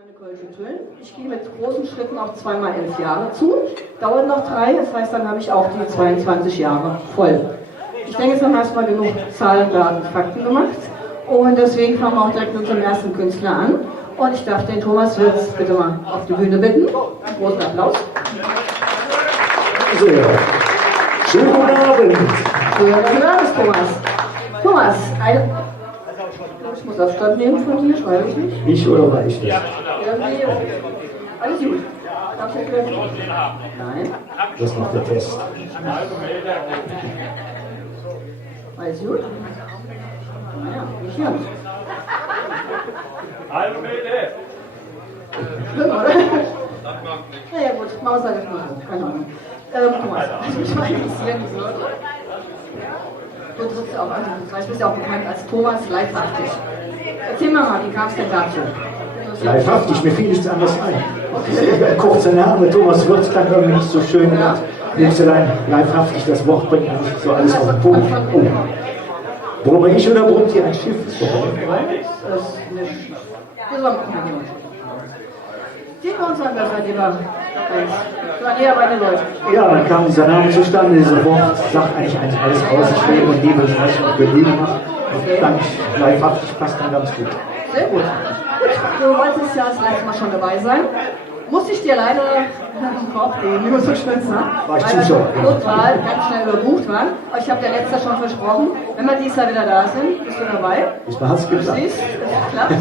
Meine Kölsche Tüllen. Ich gehe mit großen Schritten auf 2x11 Jahre zu. Dauert noch 3, das heißt, dann habe ich auch die 22 Jahre voll. Ich denke, jetzt haben wir erstmal genug Zahlen, Daten, Fakten gemacht. Und deswegen fangen wir auch direkt mit unserem ersten Künstler an. Und ich darf den Thomas Wirtz bitte mal auf die Bühne bitten. Großen Applaus. Sehr. Schönen guten Abend. Guten Abend, Thomas. Thomas, ich muss Abstand nehmen von dir, schreibe ich nicht. Ich oder war ich nicht? Irgendwie, alles gut. Darf ich erklären? Nein. Das ist noch der Test. Alles gut? Naja, nicht ganz. Hallo Mädel! Schlimm, oder? Naja gut, Maus sage ich mal so, keine Ahnung. Thomas, ich meine, interessieren diese Leute. Du trittst auch, also du bist ja auch bekannt als Thomas Leibhaftig. Erzähl mal, wie kam es denn dazu? Leibhaftig, mir fiel nichts anderes ein. Okay. Kurzer Name, Thomas Wirtz klang irgendwie nicht so schön. Ja. Nimmst du dein Leibhaftig, das Wort bringt nicht so alles auf den Punkt. Oh. Brumme ich oder brummt hier ein Schiff? Das ist nicht. Das war mal jemand. Sehen wir uns an, wer seid ihr da? Das waren eher meine Leute. Ja, dann kam dieser Name zustande, dieses Wort sagt eigentlich alles aus. Ich will und liebe Sprechen und Bemühen machen. Und dann leibhaftig passt dann ganz gut. Sehr gut. Gut, du wolltest ja das letzte Mal schon dabei sein. Musste ich dir leider einen Korb geben, wie man so schön sagt. War ich weil Zuschauer. wir total ganz schnell überbucht waren. Aber ich habe dir letztes Jahr schon versprochen, wenn wir dieses Jahr wieder da sind, bist du dabei. Diesmal hat es Du geklappt. siehst, es klappt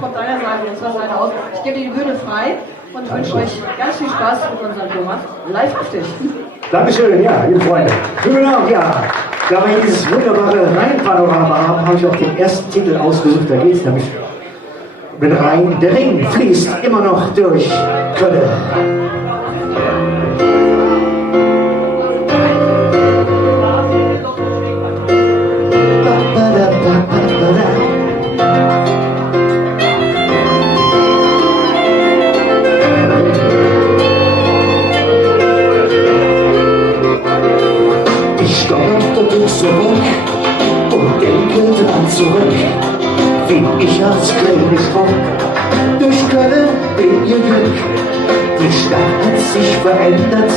von deiner Seite, jetzt was Seite aus. Ich gebe dir die Bühne frei und ich wünsche euch ganz viel Spaß mit unserem Thomas. Leibhaftig. Dankeschön, ja, liebe Freunde. Schönen Abend, ja. Da wir dieses wunderbare Rheinpanorama haben, habe ich auch den ersten Titel ausgesucht. Da geht es nämlich mit Rhein. Der Ring fließt immer noch durch Köln. Ich stotterte zurück und denke dran zurück, wie ich als kleines Volk durch Köln bin geglückt. Die Stadt hat sich verändert,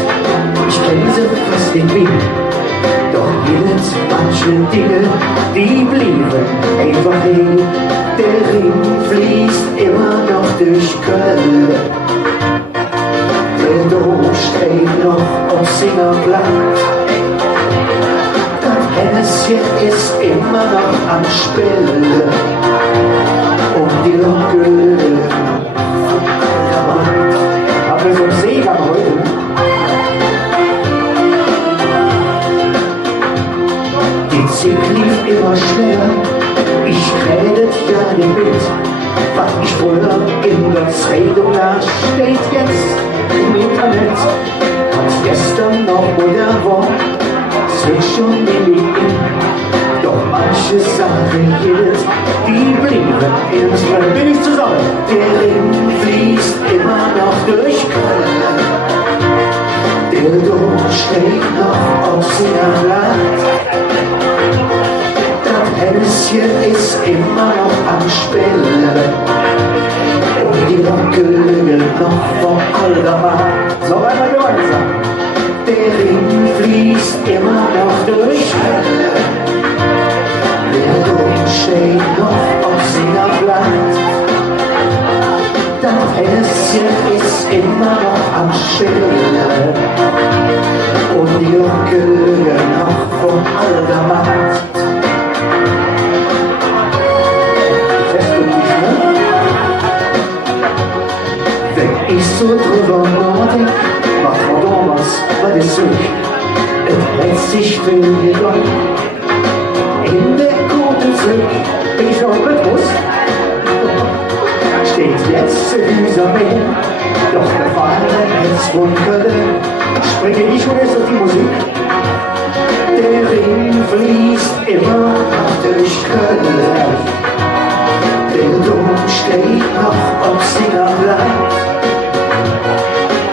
ich kenne sie fast nicht mehr. Doch jetzt manche Dinge, die blieben einfach nie. Der Ring fließt immer noch durch Köln. Der Dom steht noch auf Singerblatt. Das Hennäschen ist immer noch am Spielen. Und die Locke haben wir so einen Seegang heute. Die Zeit lief immer schneller, ich redet ja nicht mit. Was ich früher in der Zeitung las, steht jetzt im Internet. Was gestern noch modern war, es wird schon in. Doch manche Sachen jetzt, die blieben ins Köln. Bin ich zusammen? Der Ring fließt immer noch durch Köln. Der Dom steht noch auf seiner Blatt. Das Hänschen ist immer noch am Spielen. Und die Locke noch vom Aldermann. So einmal gemeinsam. Der Ring fließt immer noch durch Köln. Der Dom steht noch auf seiner Blatt. Das Hänschen ist immer noch am Spielen. Und die Locke noch vom Aldermann. Fest und nicht, ne? Wenn ich so drüber nachdenke, was von damals war das so. Es hält sich viel gegangen. In der guten Zeit bin ich noch bewusst. Steht jetzt in dieser Meer, doch der Fahrer ist von Köln. Springe ich oder ist das die Musik? Der Ring fließt immer durch Köln. Der Dom steht noch auf seiner Blatt.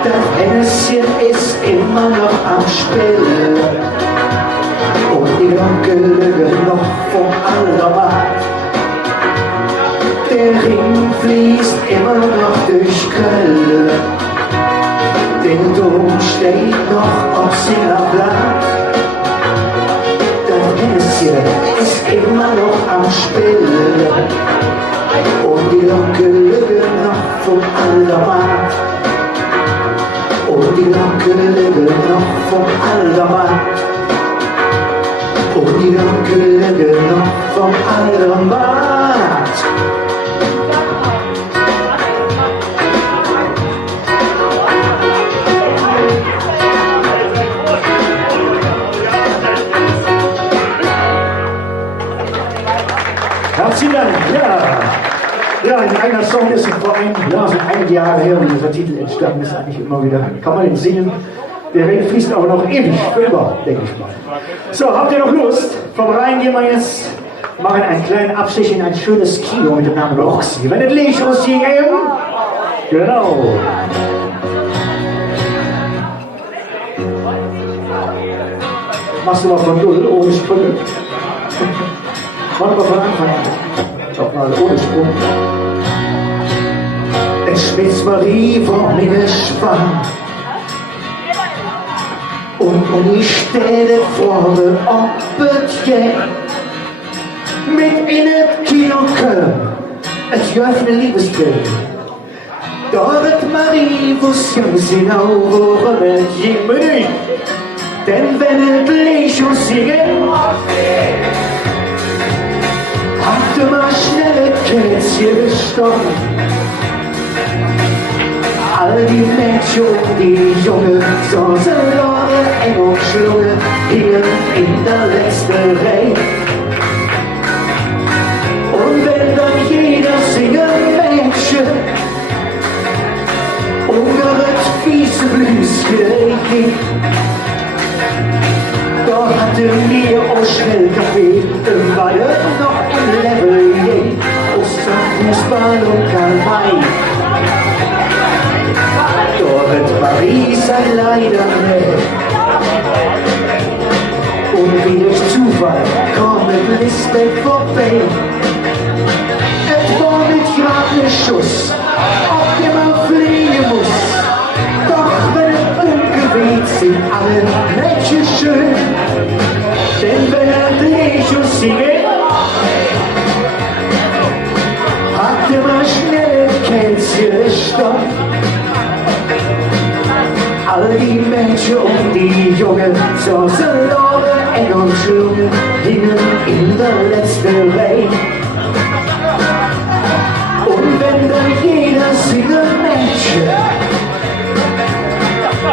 Das Häschen ist immer noch am Spielen. Und die Glocke noch vom Allermatt. Der Ring fließt immer noch durch Köln. Der Dom steht noch auf seiner Blatt. Das Häschen ist immer noch am Spielen. Und die Glocke noch vom Allermatt. Und die Glocke noch vom Allermatt. Und die Glocke noch vom Allermatt. Herzlichen Dank, ja, ein eigener Song ist vor sind einige Jahre her, wie dieser Titel entstanden ist, eigentlich immer wieder, kann man den singen. Der Ring fließt aber noch ewig, für immer, denke ich mal. So, habt ihr noch Lust? Vom Rhein gehen wir jetzt, machen einen kleinen Abstich in ein schönes Kino mit dem Namen Roxy. Wenn das Licht singen, genau. Machst du mal von Null, ohne Sprünge. Mach mal von Anfang an. Doch mal ohne Sprung. Es schwitzt Marie vor mir gespannt. Und ich stehe vorne oppet je. Mit in het Kino Köln. Het juifende liefdesbeeld. Door het Marie woestje zien over met je menu. Denn wenn het Licht singen, habt mal schnell Kätzchen gestochen. All die Mädchen und die Junge, so Lore, eng und Schlunge, hier in der letzten Reihe. Und wenn dann jeder singen Mädchen, unter das fiese Blüschen geht, da hatten wir auch schnell Kaffee, war noch im Level, Osterfußball und Karl-May. Dort wird Paris ein leider nicht. Und wie durch Zufall kommt Lisbeth vorbei. Es war nicht grad ne Schuss, ob der man fliegen muss. Doch wenn es ungeweht sind alle Mädchen schön. Denn wenn Licht singen, hat immer schnell Kätzchen Stopp. Alle die Mädchen und die Jungen, so Lore, eng und Schlunge, hingen in der letzten Reihe. Und wenn dann jeder singen Mädchen,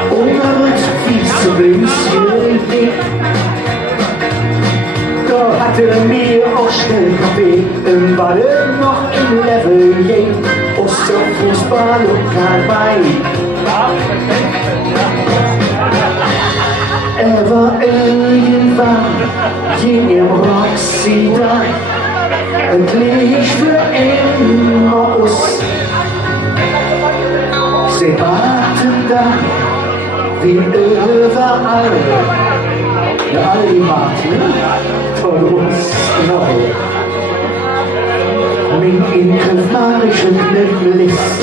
unter das fiese Blüschen liegt, da hatten wir auch schnell Kaffee, war noch im Level, Osterfußball und Karl-May. War irgendwann ging im Roxy da, und Licht für immer aus. Sie warten da, wie überall, ja, all die Martin von uns noch. Mit ihnen marischen Licht.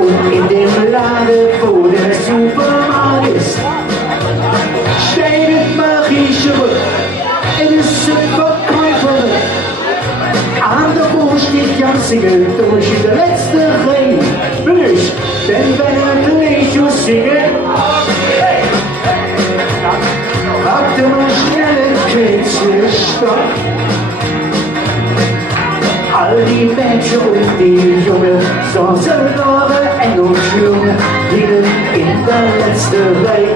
Und in dem Laden, wo der Supermarkt ist, steht Marieche Rück, es ist ein Verkäufer. An der Busch steht Jansinger durch in der letzte Reihe. Bin ich, denn wenn Licht singen, habt ihr mal schnell ein Kätzchen Stopp. All die Mädchen und die Jungen, so Lore, eng und Schlunge, hingen in der letzten Reihe.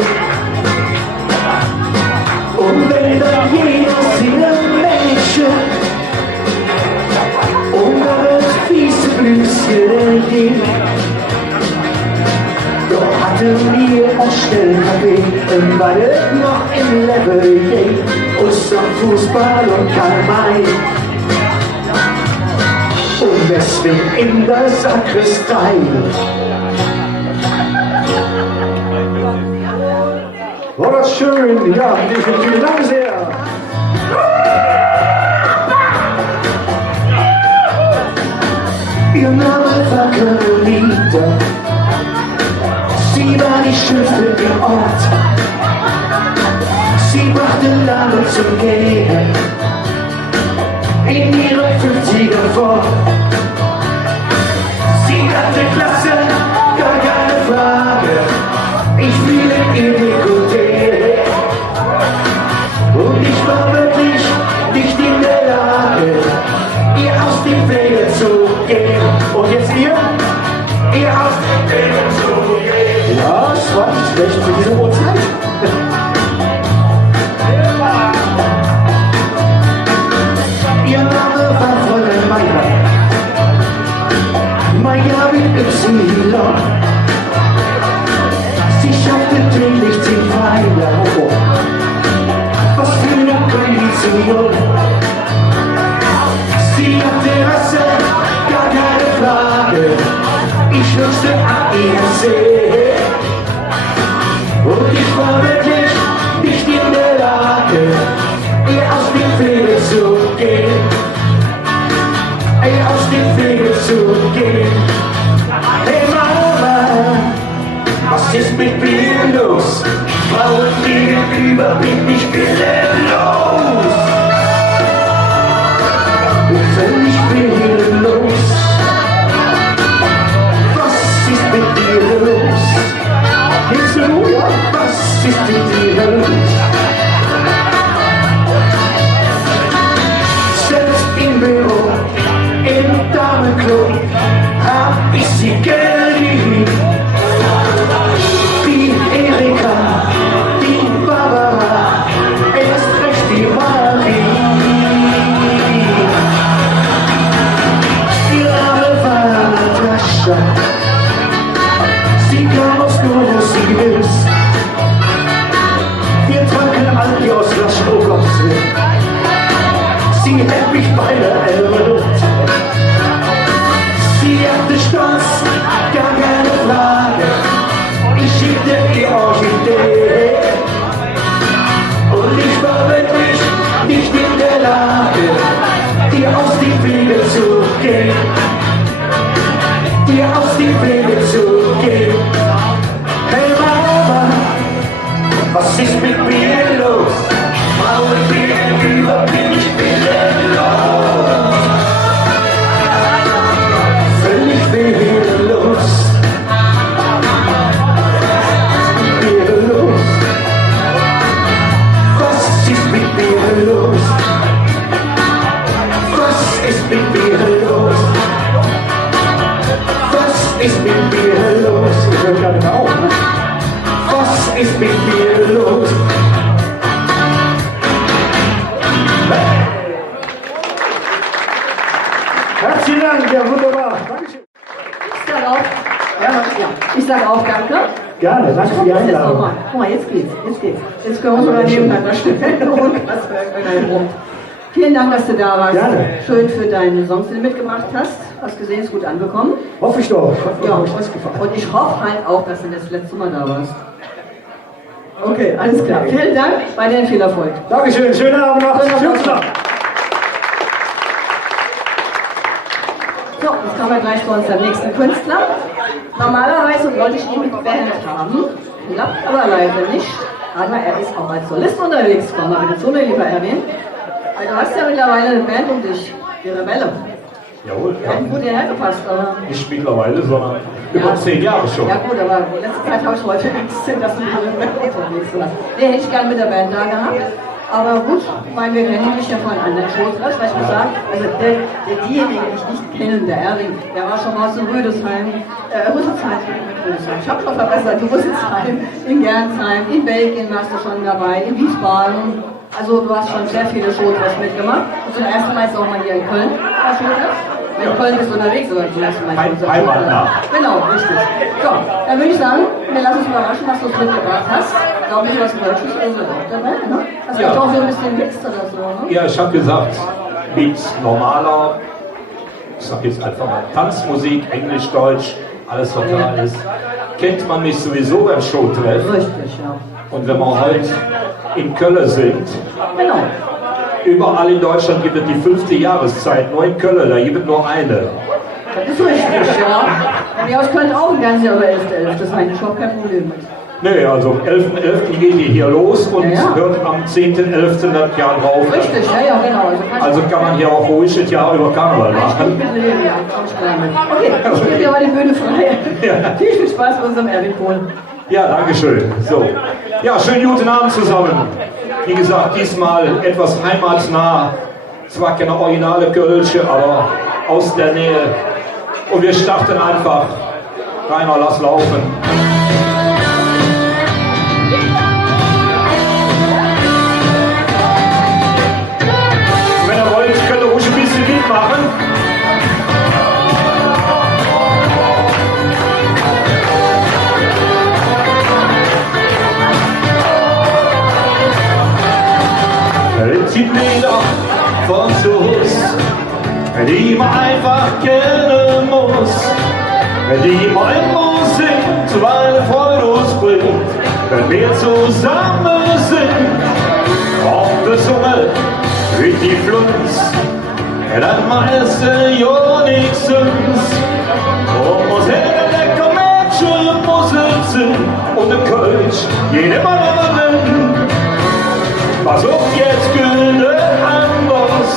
Und wenn dann jeder singen Mädchen, unter das fiese Blüschen ging, da hatte mir ein Stellcafé und war noch im Level und zum Fußball und Karl May. Und deswegen in der Sakristei. War das schön, ja, vielen Dank sehr. Ihr Name war Carolina, sie war die Schönste im Ort. Sie brachte Laune zum Gehen in ihre 50er fort. Sie hatte Klasse, gar keine Frage, ich fiel in ihr Dekolleté. Und ich war wirklich nicht in der Lage, ihr aus dem Wege zu gehen. Und jetzt ihr aus dem Wege zu gehen. Ja, es war nicht schlecht für diese Uhrzeit. Ihr Name war Fräulein Meier, Meier mit Y. Sie schaffte täglich 10 Pfeiler. Was für eine Kondition. Sie hatte Rasse, gar keine Frage. Ich nutzte AEC. Und ich war wirklich nicht in der Lage, ihr aus dem Wege zu gehen. Ihr aus dem Wege zu gehen. Hey Mama, was ist mit mir los? Frauen gegenüber bin ich willenlos. Völlig willenlos. Was ist mit dir los? Halleluja, was ist mit dir los? Selbst im Büro, im Damenklo, hab ich sie geliebt. Die Erika, die Barbara, erst recht die Marie. Ihr Name war Natascha, sie kam aus Novosibirsk. Wir tranken Alki aus Flaschen, oh Gottes Willen. Sie hätte mich beinahe erwürgt. Sie hatte Stolz, gar keine Frage. Ich schickte ihr Orchidee. Und ich war wirklich nicht in der Lage, dir aus dem Wege zu gehen. Dir aus dem Wege zu gehen. Hey Mama, was ist mit mir los? Frauen gegenüber bin ich willenlos. Völlig willenlos. Willenlos. Was ist mit mir los? Was ist mit mir los? Was ist mit mir los? Ich höre gerade mal auf, ne? Was ist mit mir los? Herzlichen Dank, ja wunderbar. Dankeschön. Ich sage auch danke. Gerne, danke für die Einladung. Guck mal, jetzt geht's. Jetzt können wir uns mal nebeneinander stellen und das rum. Vielen Dank, dass du da warst. Gerne. Schön für deine Songs, die du mitgebracht hast. Hast gesehen, ist gut angekommen. Hoffe ich doch. Ja, Hat euch was gefallen. und ich hoffe halt auch, dass du das letzte Mal da warst. Okay, alles klar. Vielen Dank, weiterhin viel Erfolg. Dankeschön, schönen Abend noch. Tschüss. So, jetzt kommen wir gleich zu unserem nächsten Künstler. Normalerweise wollte ich ihn mit Band haben, klappt aber leider nicht. Aber er ist auch als Solist unterwegs. Komm mal bitte zu mir, lieber Erwin. Du hast ja mittlerweile eine Band um dich, die Rebelle. Jawohl, Die hätten gut hierher gepasst, aber... nicht mittlerweile, sondern über 10 Jahre schon. Ja gut, aber in letzter Zeit habe ich heute gesehen, dass du mit der Band unterwegs warst. Nee, hätte ich gerne mit der Band da gehabt. Aber gut, ich meine, wir kennen mich ja von anderen Shows, weil ich muss sagen, also diejenigen, die ich nicht kenne, der Erwin, der war schon mal aus dem Rüdesheim, ich habe schon verbessert, Rüdesheim, in Gernsheim, in Belgien warst du schon dabei, in Wiesbaden. Also du hast schon sehr viele Shows mitgemacht. Und zum ersten Mal ist auch mal hier in Köln. War schön, das? in Köln bist du unterwegs oder so. Heimatnah. Genau, richtig. So, dann würde ich sagen, wir lassen uns überraschen, was du uns mitgebracht hast. Ich glaube, ich was Deutsches oder so auch dabei, ne? Das Ja. ist auch so ein bisschen Mix oder so, ne? Ja, ich habe gesagt, mit normaler, ich sag jetzt einfach mal Tanzmusik, Englisch, Deutsch, alles was da ist, kennt man mich sowieso beim Showtreff. Richtig, ja. Und wenn wir heute in Köln sind, Genau. überall in Deutschland gibt es die 5. Jahreszeit, nur in Köln, da gibt es nur eine. Das ist richtig, ja. Von mir aus könnte auch ein ganzes Jahr über 11.11. Das ist eigentlich überhaupt kein Problem mit. Nee, also am 11.11. geht die hier los und Ja. hört am 10.11. das Jahr drauf. Richtig, ja, genau. Also kann man hier auch ruhig das Jahr über Karneval machen. Mitleben, ja, komm ich klar mit. Okay, ich gebe dir mal die Bühne frei. Ja. Viel Spaß mit unserem Erwin Kohl. Ja, danke schön. So. Ja, schönen guten Abend zusammen. Wie gesagt, diesmal etwas heimatnah. Zwar keine originale Kölsche, aber aus der Nähe. Und wir starten einfach. Rainer, lass laufen. Wenn ihr wollt, könnt ihr ruhig ein bisschen mitmachen. Es gibt Lieder von uns, die man einfach kennen muss, die man immer singt, weil Freude uns bringt, wenn wir zusammen sind. Ob besungen wie die Flunz, dann meist ja nichts uns. Und uns her lecker Menschen muss es sind, und der Kölsch jede Mann. Was auf jetzt könnte anders,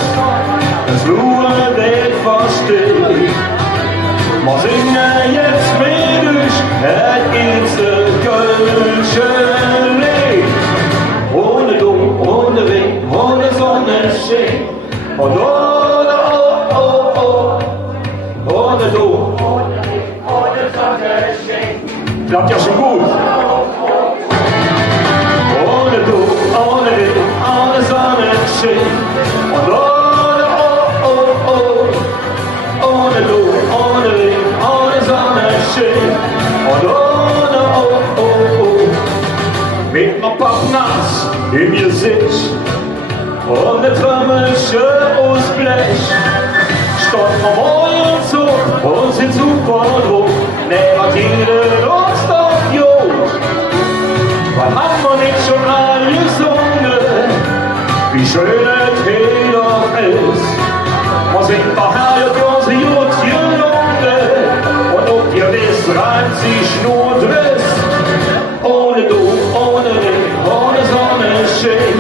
das nur nicht versteht. Wir singen jetzt mit euch, es ist Kölsche Lied. Ohne Dumm, ohne Wind, ohne Sonnenschein. Und ohne, oh, oh, oh, ohne Dumm, ohne Sonnenschein. Klappt ja schon gut. Ohne du, ohne Wind, ohne Sonnenschein. Und ohne, oh, oh, oh, ohne du, ohne Wind, ohne Sonnenschein. Und ohne, oh, oh, oh, mit nem Pappnass im Gesicht und der Trümmelche aus Blech. Statt vom Eulenzug und sind super Druck, nehmt jeden uns doch Jod. Was hat man nicht schon all gesungen, wie schön es hier doch ist. Man singt daher unsere Junge, und ob ihr wisst, reimt sich nur Driss. Ohne du, ohne Wind, ohne Sonnenschein.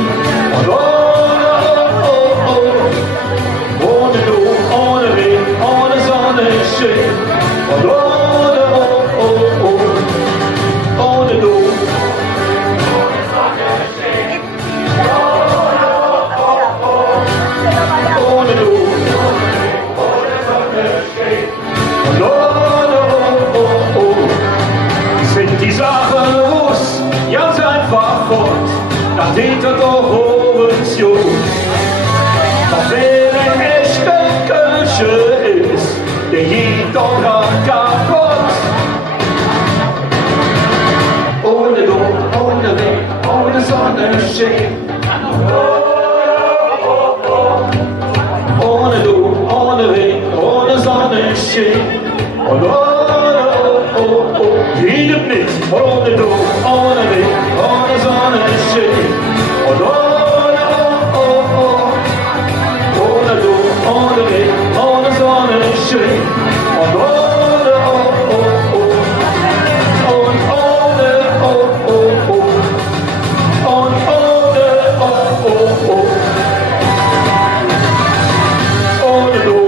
Und ohne, oh, oh, oh, ohne du, ohne Wind, ohne Sonnenschein. Und ohne, oh, oh, oh, ohne du. Ohne du, und ohne, oh, oh, oh, sind die Sachen aus, ganz einfach fort, dann seht ihr doch uns gut. Doch wer ein echter Kölsche ist, der geht doch kaputt. Ohne du, ohne Wind, ohne Sonnenschein. Ohne du, ohne Wind, ohne Sonnenschein. Und ohne, oh, oh, oh, jedem nicht. Ohne du, ohne Wind, ohne Sonnenschein. Und ohne, oh, oh, oh, ohne du, ohne Wind, ohne Sonnenschein. Und ohne, oh, oh, oh, und ohne, oh, oh, oh, und ohne, oh, oh, oh. Ohne du.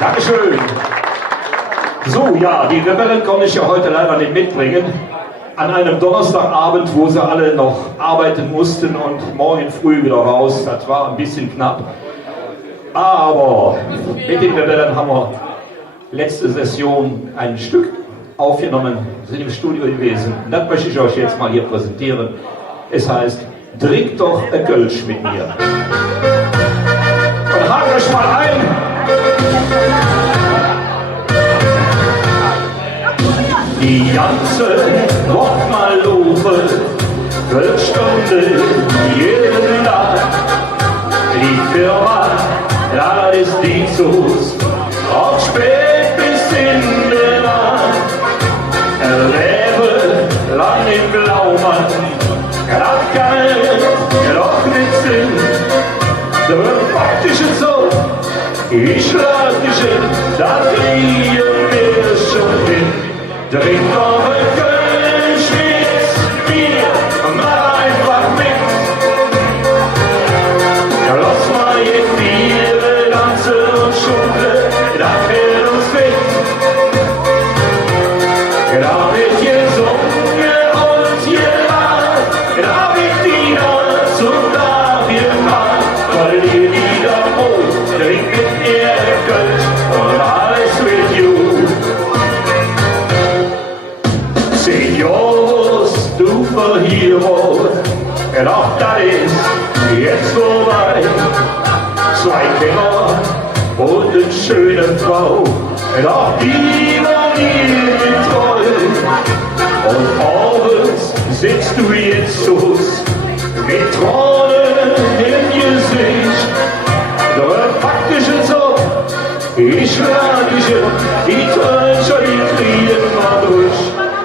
Dankeschön. So, ja, die Rebellen konnte ich ja heute leider nicht mitbringen. An einem Donnerstagabend, wo sie alle noch arbeiten mussten und morgen früh wieder raus. Das war ein bisschen knapp. Aber mit den Rebellen haben wir letzte Session ein Stück aufgenommen, sind im Studio gewesen. Das möchte ich euch jetzt mal hier präsentieren. Es heißt, trink doch ein Kölsch mit mir. tragt euch mal ein. Die ganze Woche mal laufen, 12 Stunden jeden Tag. Die Firma, das ist die Sus, auch spät bis in der Nacht. Lebe lang im Blaumann, grad geil, doch nicht Sinn. Der praktisch so, ich lade dich hin, da kriegen wir schon hin. Trink noch ein Kölsch mit mir, mach einfach mit. Ja, lass mal jetzt viele tanzen und schunkeln, da fehlt uns fit. Da wird gesungen und gelacht, da wird die Nacht und da wird Nacht, weil ihr wieder wohnt, trink mit mir Kölsch und alles wird gut. Seniors, du Verhero, doch das ist jetzt vorbei. 2 Kinder und eine schöne Frau, doch die war nie treu. Und abends sitzt du jetzt so mit Tränen im Gesicht. Doch faktisch so, ich lade dich hin, die Tränen, die kriegen mal durch.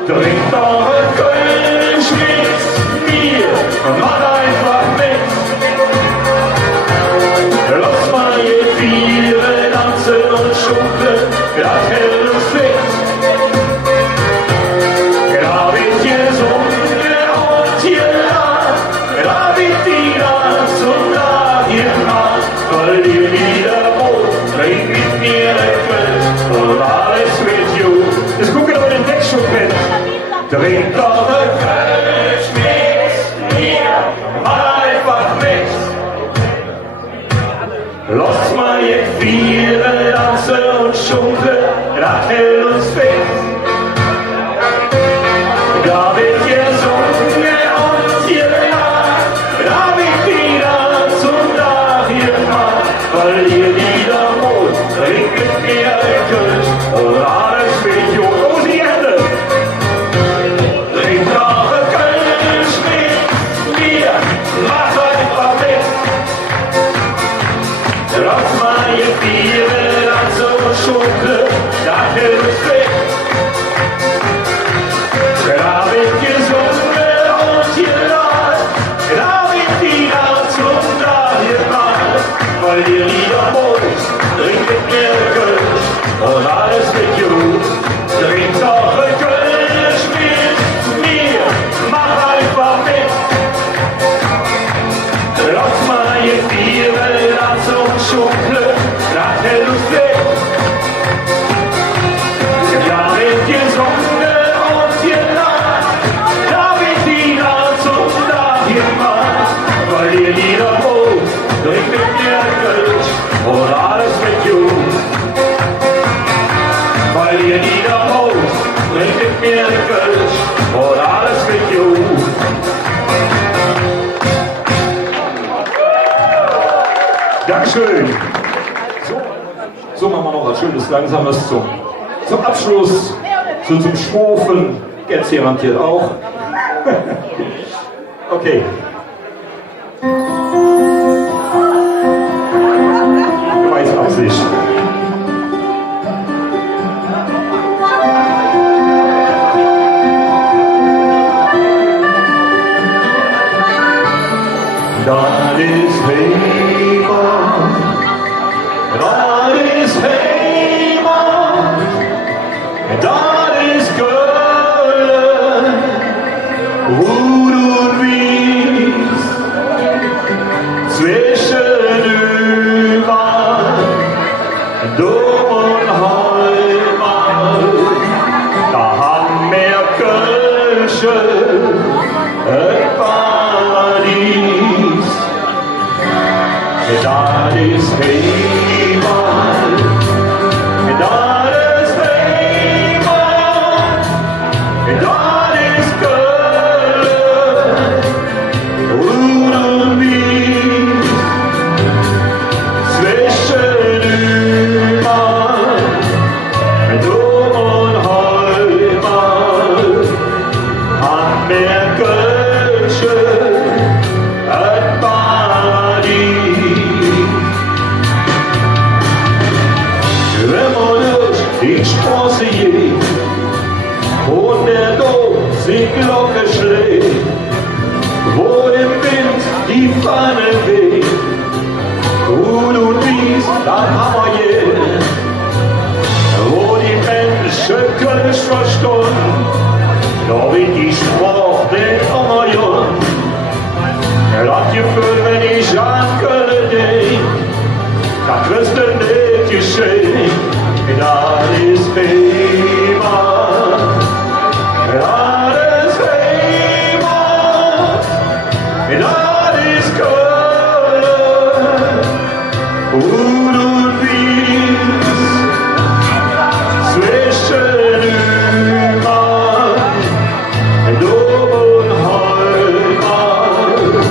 Trink doch ein Kölsch mit mir und mach einfach mit. Lass mal jetzt viele tanzen und schunkeln, das hält uns fit. Da wird gesungen und gelacht, da wird die Nacht und da wird Nacht, weil ihr wieder wohnt, trink mit mir ein Kölsch und alles wird gut. Jetzt gucken wir den Text schon mit. Trink doch ein Kölsch mit mir, mach einfach mit. Lass mal jetzt viele tanzen und schunkeln, das hält uns fit. Da wird gesungen und gelacht, da wird die Nacht und da wird Nacht, weil ihr wieder wohnt, trink mit mir ein Kölsch und alles wird gut. Oh, die Hände! Trink doch ein Kölsch mit mir, mach einfach mit. Lass mal jetzt viele tanzen und schunkeln, das hält uns fit. Da wird gesungen und gelacht, da wird die Nacht und da wird Nacht, weil ihr Lieder wohnt, trink mit mir Kölsch und alles wird gut. Trink doch ein Kölsch mit mir, mach einfach mit. Lass mal jetzt die Welt tanzen und schunkeln, das hält uns fit. Da wird gesungen und gelacht, da wird die Nacht und da wird Nacht, weil ihr Lieder wohnt, trink mit mir Kölsch und alles wird gut. Weil ihr Lieder wohnt, trink mit mir Kölsch und alles wird gut. Dankeschön. So machen wir noch was Schönes, Langsames zum Abschluss, so zum Schwufeln. Jetzt jemand hier auch. Okay. Weiß Absicht. Das ist Heimat, das ist Heimat, das ist Köln, wo du bist, zwischen über Dom und Heimat, da haben wir Kölsche ein Paradies. Das ist Heimat, das ist Heimat, das ist Köln, wo du bist, zwischen Straße je. Und der Dom die Glocke schlägt, wo dem Wind die Fahne weht. Gut und dies, dann haben wir je, wo die Menschen Kölsch verstanden, da wird die Sprache den Ammerjahn. Das Gefühl, wenn ich an Köln denk, das wirst du nicht geschehen, das ist Heimat, das ist Heimat, das ist Köln, gut und wies, zwischen Ümann, Dom und Heimat,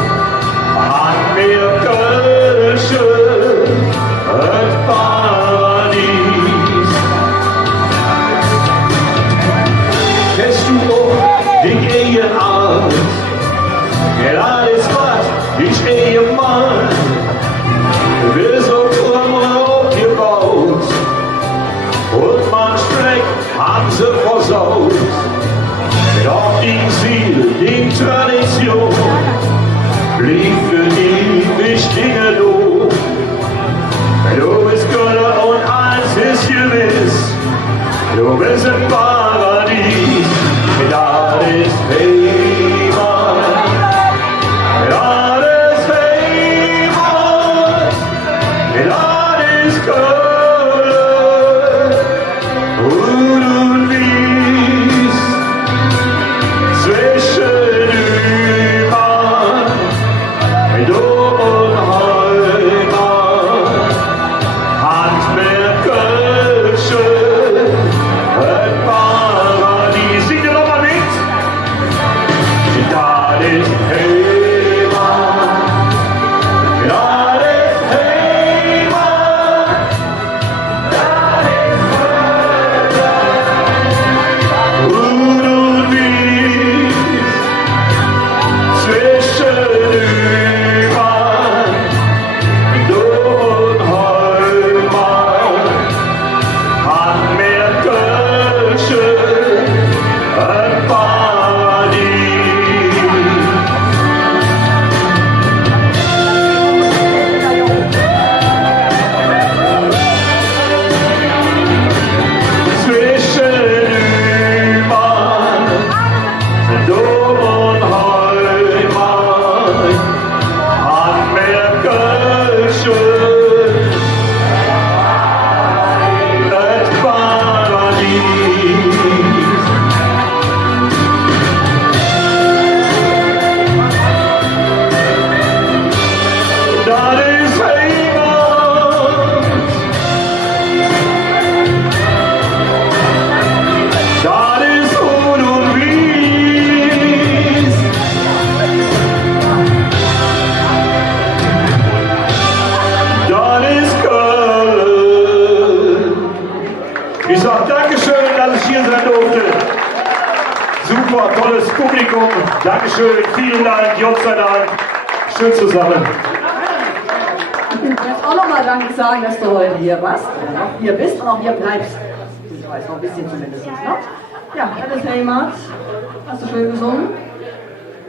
an mir Kölsche, das Paradies. Kennst du auch die Eheart? Ja, das was ich Ehemann. Wir sind Türme aufgebaut und manchmal haben sie versaut. Doch die Ziel, die Tradition blieb für die wichtige du. Du bist Kölner und eins ist gewiss, du bist im Paradies. Das ist Heimat, das ist Heimat, das ist Köln, gut und wies, zwischen Ümann, Dom und Heimat, Handwerk Kölsche, ein Paradies. Singt ihr noch mal mit? Das ist Heimat, das ist Heimat, das ist Köln, gut und wies, zwischen Ümann, Dom und Heimat, Handwerk Kölsche, ein Paradies. Zwischen Ümann, Dom und Heimat, Handwerk Kölsche, das Paradies. Das ist Heimat, das ist Gut und Wies, das ist Köln. Ich sag Dankeschön, dass ich hier sein durfte. Super, tolles Publikum. Dankeschön, vielen Dank, Gott sei Dank. Schön zusammen. Ich will jetzt auch nochmal Danke sagen, dass du heute hier warst, auch hier bist und auch hier bleibst. Ich weiß noch ein bisschen zumindest. Ne? Ja, das ist Heimat. Hast du schön gesungen?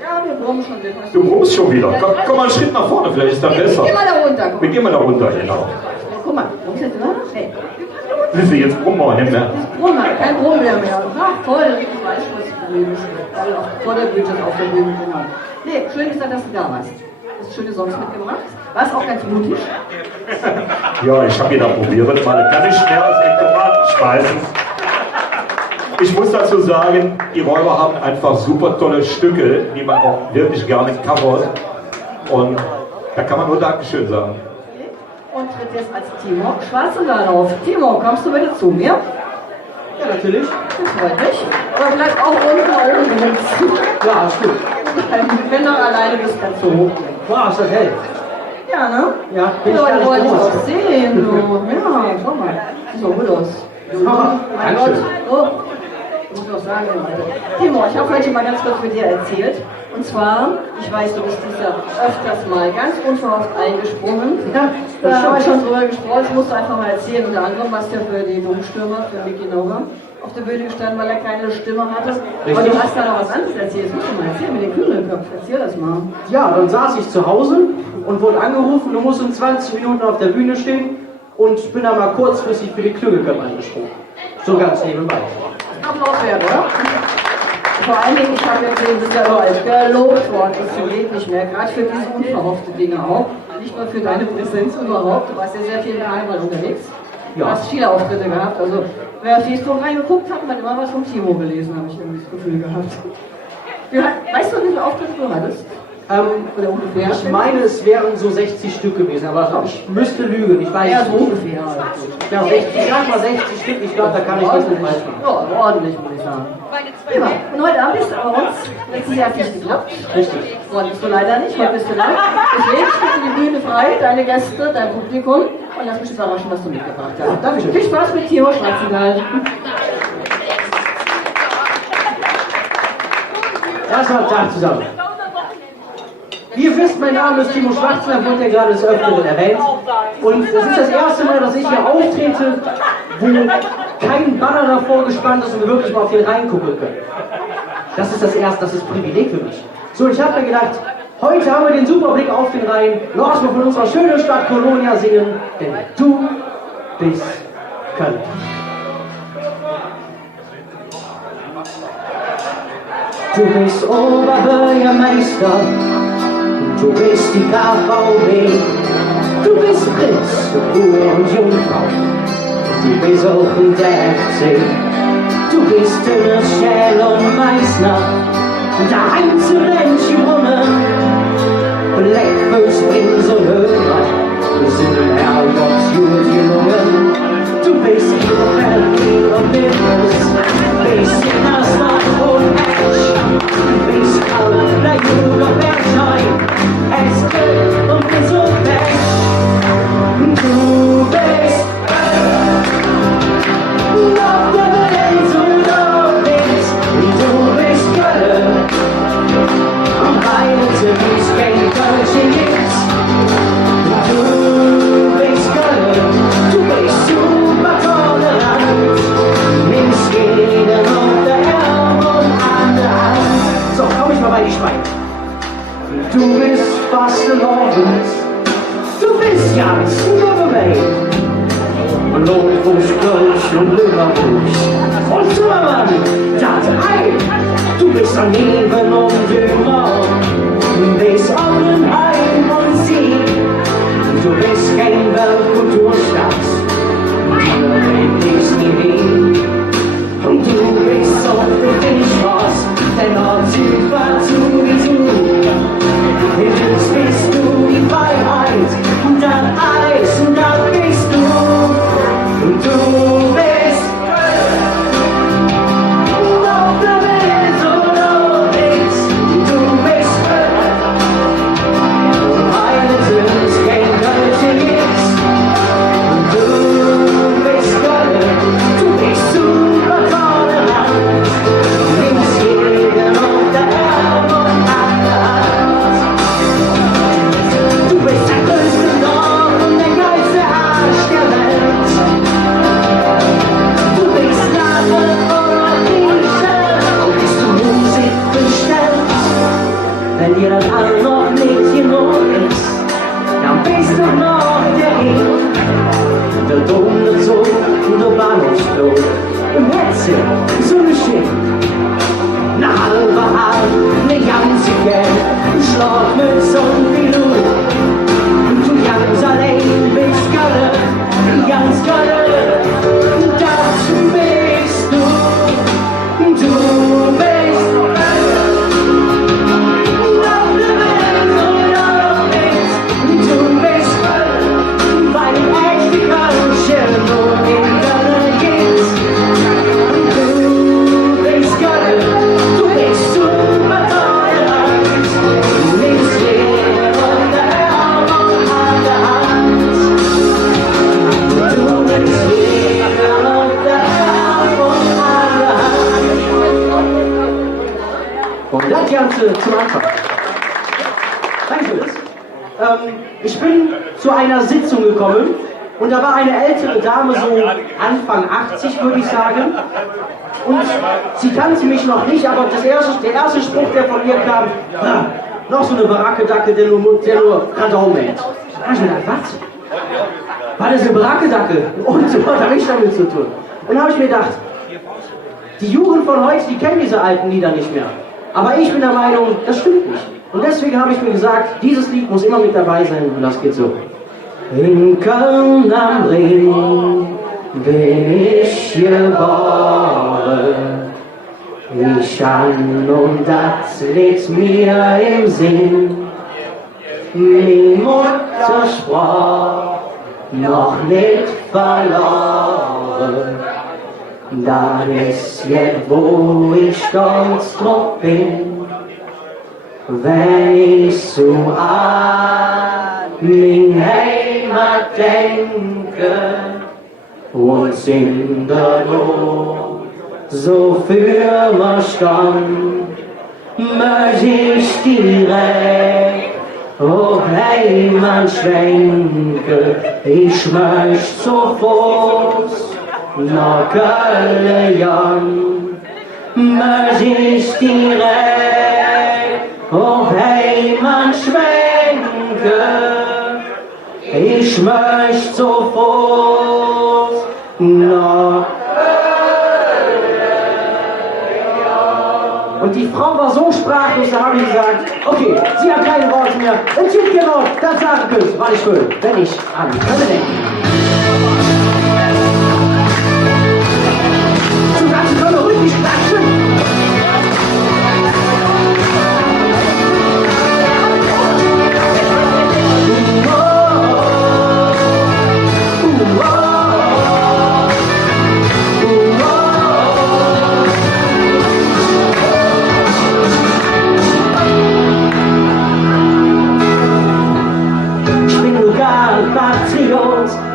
Ja, wir brummen schon wieder. Du brummst schon wieder. Komm mal einen Schritt nach vorne, vielleicht ist das besser. Geh mal da runter. Guck. Wir gehen mal da runter, genau. Ja, guck mal, brummst jetzt, oder? Hey. Siehst du, jetzt brummen wir nicht mehr. Brummen, kein Brummen mehr. Ach, toll, ich weiß, was das Problem ist. Weil auch vor der Bühne, auf der Bühne, genau. Nee, schön gesagt, dass du da warst. Du hast schöne Songs mitgebracht. Warst auch ganz mutig. Ja, ich habe wieder probiert, man kann nicht mehr als den Tomaten speisen. Ich muss dazu sagen, die Räuber haben einfach super tolle Stücke, die man auch wirklich gar nicht covert. Und da kann man nur Dankeschön sagen. Und tritt jetzt als Timo Schwarzenberg auf. Timo, kommst du bitte zu mir? Ja, natürlich. Das freut mich. Aber bleib auch unten oben links. Ja, ist gut. Wenn du alleine bist, kannst du hoch. Wow, ist okay. Ja, ne? Ja, Die bin ich Leute ganz wollen dich groß. auch sehen, du. Ja, schau mal. Sieht so gut aus. Ja, Mein Dankeschön. Gott. Oh. Ich muss noch sagen, Leute. Timo, ich habe heute mal ganz kurz mit dir erzählt. Und zwar, ich weiß, du bist dieses Jahr öfters mal ganz unverhofft eingesprungen. Ja, da haben wir schon drüber gesprochen, das musst du einfach mal erzählen. Unter anderem warst du ja für die Domstürmer, für Mickey Nova auf der Bühne gestanden, weil er keine Stimme hatte. Aber du hast da noch was anderes erzählt. Das musst du mal erzählen mit den Kügelköpfen. Erzähl das mal. Ja, dann saß ich zu Hause und wurde angerufen, du musst in 20 Minuten auf der Bühne stehen und bin dann mal kurzfristig für die Klügelköpfe eingesprungen. So ganz nebenbei. Applaus wert, oder? Vor allen Dingen, ich habe ja gesehen, du bist ja überall gelobt worden, es geht nicht mehr. Gerade für diese unverhoffte Dinge auch. Nicht nur für deine Präsenz überhaupt. Du warst ja sehr viel in Karneval unterwegs. Du hast viele Auftritte gehabt. Also, wer auf Facebook reingeguckt hat, hat immer was vom Timo gelesen, habe ich irgendwie das Gefühl gehabt. Weißt du, wie viele Auftritte du hattest? Oder ungefähr? Ich meine, es wären so 60 Stück gewesen, aber ich müsste lügen. Ich weiß ja, nicht. So ungefähr. Ja, 60, ich sag mal 60 Stück, ich glaube, da kann ich nicht falsch machen. Ja, ordentlich, würde ich sagen. Prima. Und heute Abend bist du bei uns. Letztes Jahr hat es nicht geklappt. Richtig. Heute bist du leider nicht, heute bist du live. Deswegen steht die Bühne frei, deine Gäste, dein Publikum. Und lass mich überraschen, was du mitgebracht hast. Dankeschön. Viel Spaß mit Timo Schwarzenthal. Erstmal Tag zusammen. Wie ihr wisst, mein Name ist Timo Schwarzenthal, wurde ja gerade des Öfteren erwähnt. Und das ist das erste Mal, dass ich hier auftrete, wo kein Banner davor gespannt ist und wir wirklich mal auf den Rhein gucken können. Das ist das erste, das ist Privileg für mich. So, ich habe mir gedacht, heute haben wir den super Blick auf den Rhein. Lass mal von unserer schönen Stadt Kolonia singen, denn du bist Köln. Du bist Oberbürgermeister, du bist die KVB, du bist Prinz, Geburt und Jungfrau, du bist auch der FC, du bist Dünner, Schell und Meißner, der einzelne Brunnen, Blackbirds, Springs und Höhner, wir sind im Herrgott Jungen, du bist Berlin und Business, bist in Asphalt und Edge. Bist kalt, der Jura Bergschein, es gilt und ist so weg. Du bist noch der Welt und du bist Köln. Am Rhein ist kein Kölchen gibt's. Du bist Köln, du bist super tolerant. Nimmst jeden auf der Arm und an der Hand. So, komm ich mal bei die Schweine. Du bist fast Lovens, du bist ganz Überwelt. Und Lohfuß, Kölsch und Leverkusch. Und Zimmermann, das Ei, du bist an Neben und Dümmer. Du bist Oppenheim und Sieg. Du bist kein Weltkulturstadt, du bist nie Wien. Und du bist so für den Spaß, denn auch super sowieso. Jetzt bist du die Freiheit, und dann Eis, und dann bist du. Und du bist auf der Welt, oder bist du bist und eines ist kein Kölchen gibt's. Und du bist Köln, du bist super tolerant. Nimmst jeden auf der Arm und an der Hand. Du bist der größte Dorf und der geilste Arsch der Welt. Du bist Name und Nische und bist du Musik bestellt. Wenn dir das alles noch nicht genug ist, dann bist du noch der Hit. Der Dom, der Zug und der Bahnhofsklo. Im Hetzchen, so eine Schicht. Eine halbe Hand, eine ganze Geld, ein Schlafmütze und wie du. Und du ganz allein bist Köln, ganz Köln. Das bist du. Du bist auf der Welt oder bist. Du bist Köln, weil echte Kölnchen nur in Köln gibt's. Du bist Köln, du bist super tolerant. Du nimmst jeden auf der Arm und an der Hand. Du bist Grüße zum Anfang. Dankeschön. Ich bin zu einer Sitzung gekommen und da war eine ältere Dame, so Anfang 80 würde ich sagen. Und sie kannte mich noch nicht, aber der erste Spruch, der von ihr kam, noch so eine Baracke-Dacke, der nur Radau mäht. Da habe ich mir gedacht, was? War das eine Baracke-Dacke? Und was habe ich damit zu tun? Und da habe ich mir gedacht, die Jugend von heute, die kennen diese alten Lieder nicht mehr. Aber ich bin der Meinung, das stimmt nicht. Und deswegen habe ich mir gesagt, dieses Lied muss immer mit dabei sein und das geht so. In Köln am Ring bin ich geboren. Ich an und das liegt mir im Sinn. Die Muttersprache noch nicht verloren. Das ist jetzt, wo ich stolz drauf bin. Wenn ich so an mein Heimat denke und in der Not so für mich stand, möchte ich direkt auf Heimat schwenken. Ich möchte sofort nach Köln, möchte ich direkt auf Heimat schwenken. Ich möchte sofort nach Köln. Und die Frau war so sprachlos, da habe ich gesagt, okay, sie hat keine Worte mehr. Und sie genau, das sagen könnt, war nicht schön, wenn ich an Köln denke. Zum ganzen Köln ruhig nicht klatschen.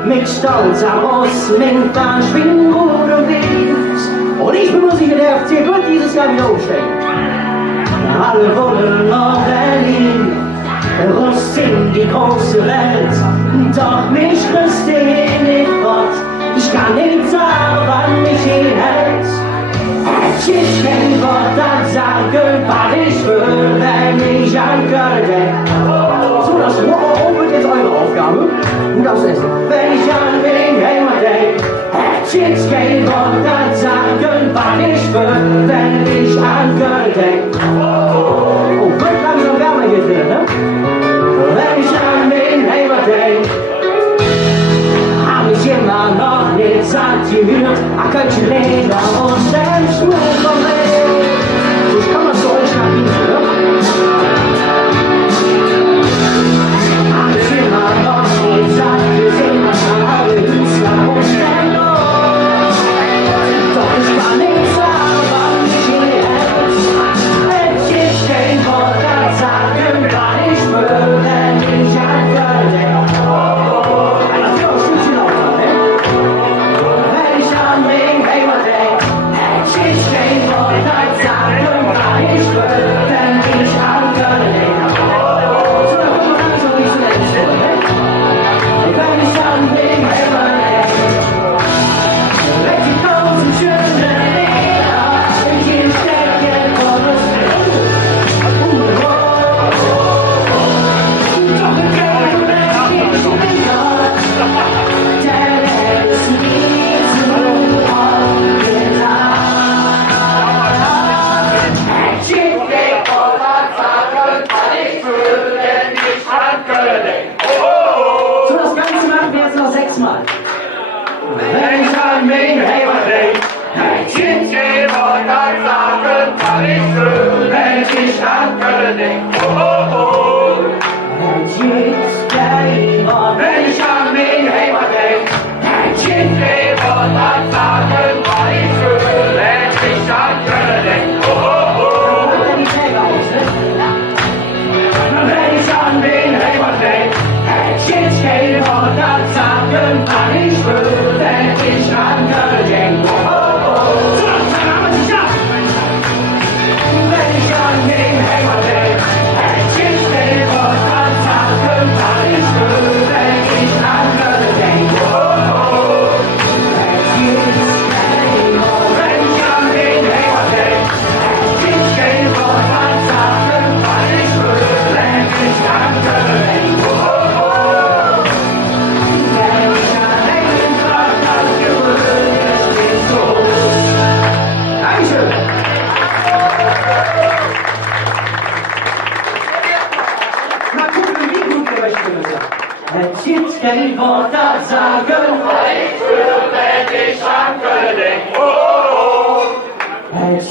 Mit Stolz heraus, mit dann schwingen oder willst. Und ich bin mir sicher, der FC wird dieses Jahr wieder umstellen. Alle wollen nach Berlin, raus in die große Welt. Doch mich kriegst du nicht fort. Ich kann nicht sagen, wann mich hinhält. Es ist kein Wort, das sagen, was ich will, wenn ich an Köln denke. So, das wird jetzt eure Aufgabe. Du darfst essen. Wenn ich an wen Heimat denk, es ist kein Wort, das sagen, was ich will, wenn ich an Köln denk. Oh, wird langsam wärmer hier drin, ne? Wenn ich an wen Heimat denk, hab ich immer noch nicht satt gehört, Kölsche Leder und den Schmuck vom Leben. Ich komm mal zu euch nach Wien, ne? Hab ich immer noch nicht satt gesehen, was man alle Künstler und Ständer. Doch ich kann nicht sagen, wann ich hier hält. Es ist kein Wort, das sagen, was ich will, wenn ich an Köln denk. Hey,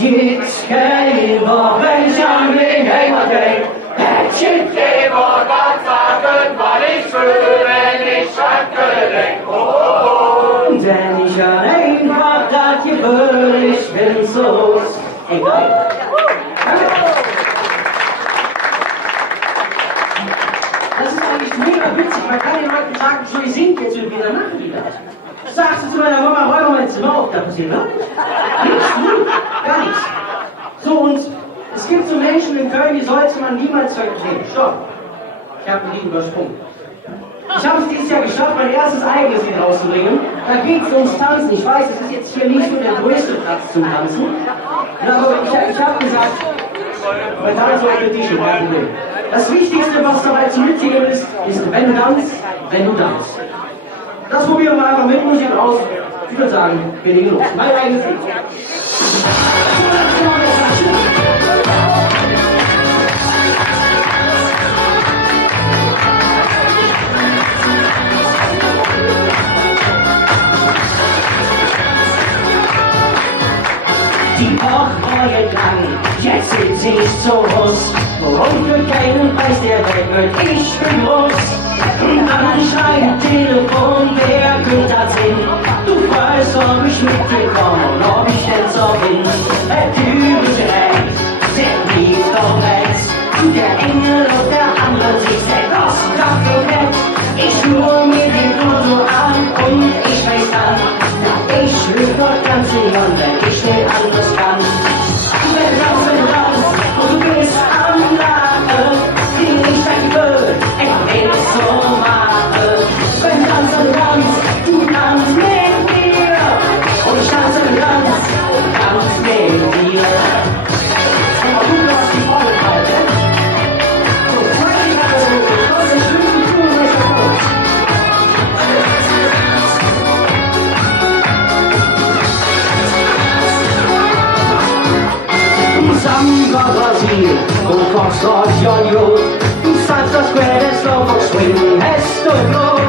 Jetzt gehen wir, wenn ich an den Hänger denk. Jetzt gehen wir ganz sagen, weil ich fühle, wenn ich an Köln denk. Oh, oh, oh. Denn ich an einfach grad gewöhnt, ich bin so. Egal. Das ist eigentlich mega witzig, man kann den Leuten sagen, so ihr singt jetzt wieder nach wieder. Sagst du zu meiner Mama, räum mal mein Zimmer auf, da passiert gar nichts. Nichts, gar nichts. So, und es gibt so Menschen in Köln, die sollte man niemals vergeben. Stopp. Ich habe einen übersprungen. Ich habe es dieses Jahr geschafft, mein erstes eigenes Lied rauszubringen. Da geht es ums Tanzen. Ich weiß, es ist jetzt hier nicht so der größte Platz zum Tanzen. Aber ich habe gesagt, mein Tanz war für dich schon kein Problem. Das Wichtigste, was dabei zu mitgeben ist, wenn du tanzt, wenn du tanzt. Das probieren wir einfach mit Musik aus. Ich würde sagen, wir legen los. Mein eigenes Lied. Die Woche lang, jetzt sind sie zu uns. Und für keinen Preis der Welt wird ich gemusst. Anschreien, Telefon, wer könnte das hin? Du weißt, ob ich mit dir komme und ob ich denn so bin. Der Typ ist rechts, der lieb doch rechts. Der Engel und der andere sieht der Gott doch so nett. Ich schwur mir den Foto an und ich weiß dann, ich will dort ganz Leon, wenn ich nicht anders kann. Wenn raus, und du bist am Lachen, bin ich dein Böll, ich will es so machen. Wenn du tanzt mit mir, und ich tanze ganz mit dir. Aber du hast die volle Breite. So, das ist schön, du weißt das. Samba Brasil, und kommst aus Jojo. Du sagst das Quädes auf und Swing, hast du Blut.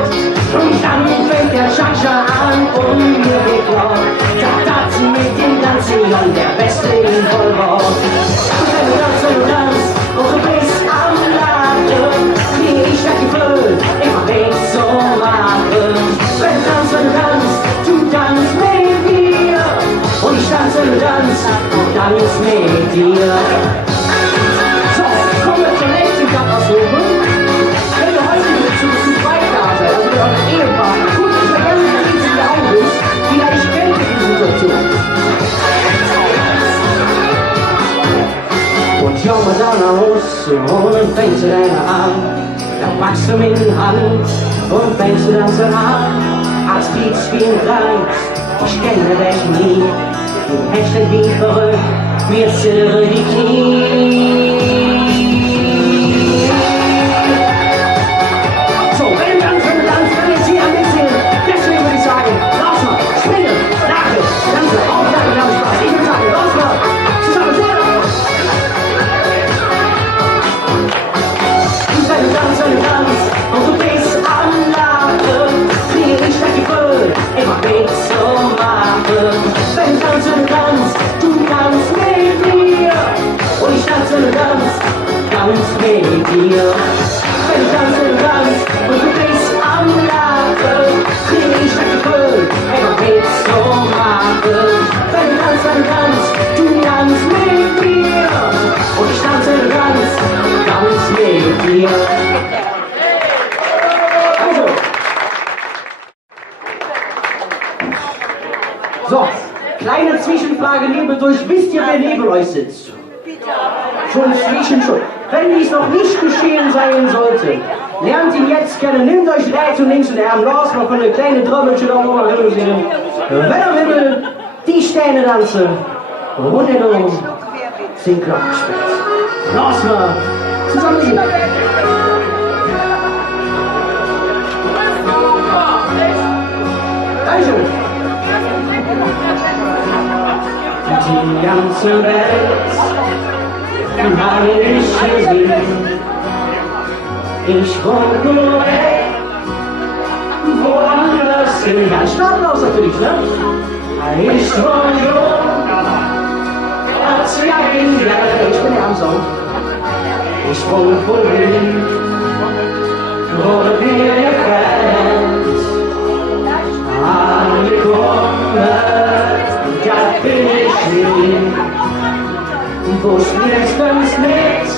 Und dann fängt der Cha-Cha an und mir geht laut. Der Tanzen mit dem Danzion, der Beste in Vollbord. Wenn du tanzt, und du bist am Lachen, wie ich weg gefüllt, immer Weg so machen. Wenn du tanzt, du tanzt mit mir. Und ich tanze und tanz mit dir. So, kommen wir zur nächsten Katastrophe. Wenn du heute zu zweit da seid, also mit eurem Ehepartner, gut, ich vergesse, dass ich in der Augen bist, vielleicht kennt ihr die Situation. Und schau mal da raus und fängst du deine an. Dann packst du mit der Hand und fängst du dann so an. Als Beat spielen gleich, ich kenne dich nie. Du hechtet wie verrückt, mir zittern die Knie. So, wenn du tanzt, dann ist sie ein bisschen. Deswegen würde ich sagen, raus mal, springen, lache, tanze, auflachen, wir haben Spaß. Ich würde sagen, raus mal, zusammen, zusammen. Und wenn du tanzt, und du bist am Lachen, kriege ich das Gefühl, immer Weg zu machen. Wenn du tanzt, du tanzt mit mir. Und ich tanze ganz mit dir. Wenn du tanzt, und du bist am Lachen, kriege ich das Gefühl, immer Weg zu machen. Wenn du tanzt, mit mir. Und ich tanze ganz mit dir. So, kleine Zwischenfrage nebendurch. Wisst ihr, wer neben euch sitzt? Schon Zwischenschutz. Wenn dies noch nicht geschehen sein sollte, lernt ihn jetzt kennen. Nehmt euch rechts und links in den Arm los, noch eine kleine Trommelchen da oben rüber singen. Wenn am Himmel die Sterne tanzen, rundherum sind Glockenspiel. Los mal, zusammen singen. Dankeschön. Die ganze Welt habe ich gesehen. Ich wollte nur weg, woanders hin. Ganz Staatenhaus natürlich, ne? Ich war jung, ja bin, ja, ich bin ja am Song. Ich wohl hin, wo wir getrennt, angekommen, da bin ich hin, wo's nächstens nicht,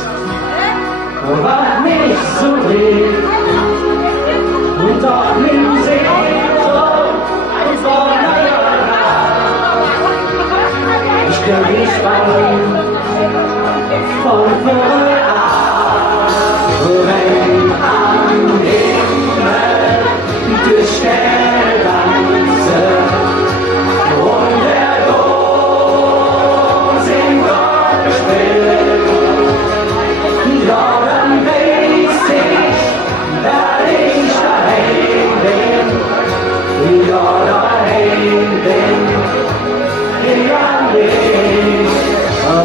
was mich so dreht, und doch nimm sie ein Feuer. Ich kann nicht fallen, von vorne an, wenn am Himmel die Sterne tanzen und der Dom singt Gott spielt. Ja, dann weiß ich, dass ich daheim bin, ja, daheim bin, ja, bin.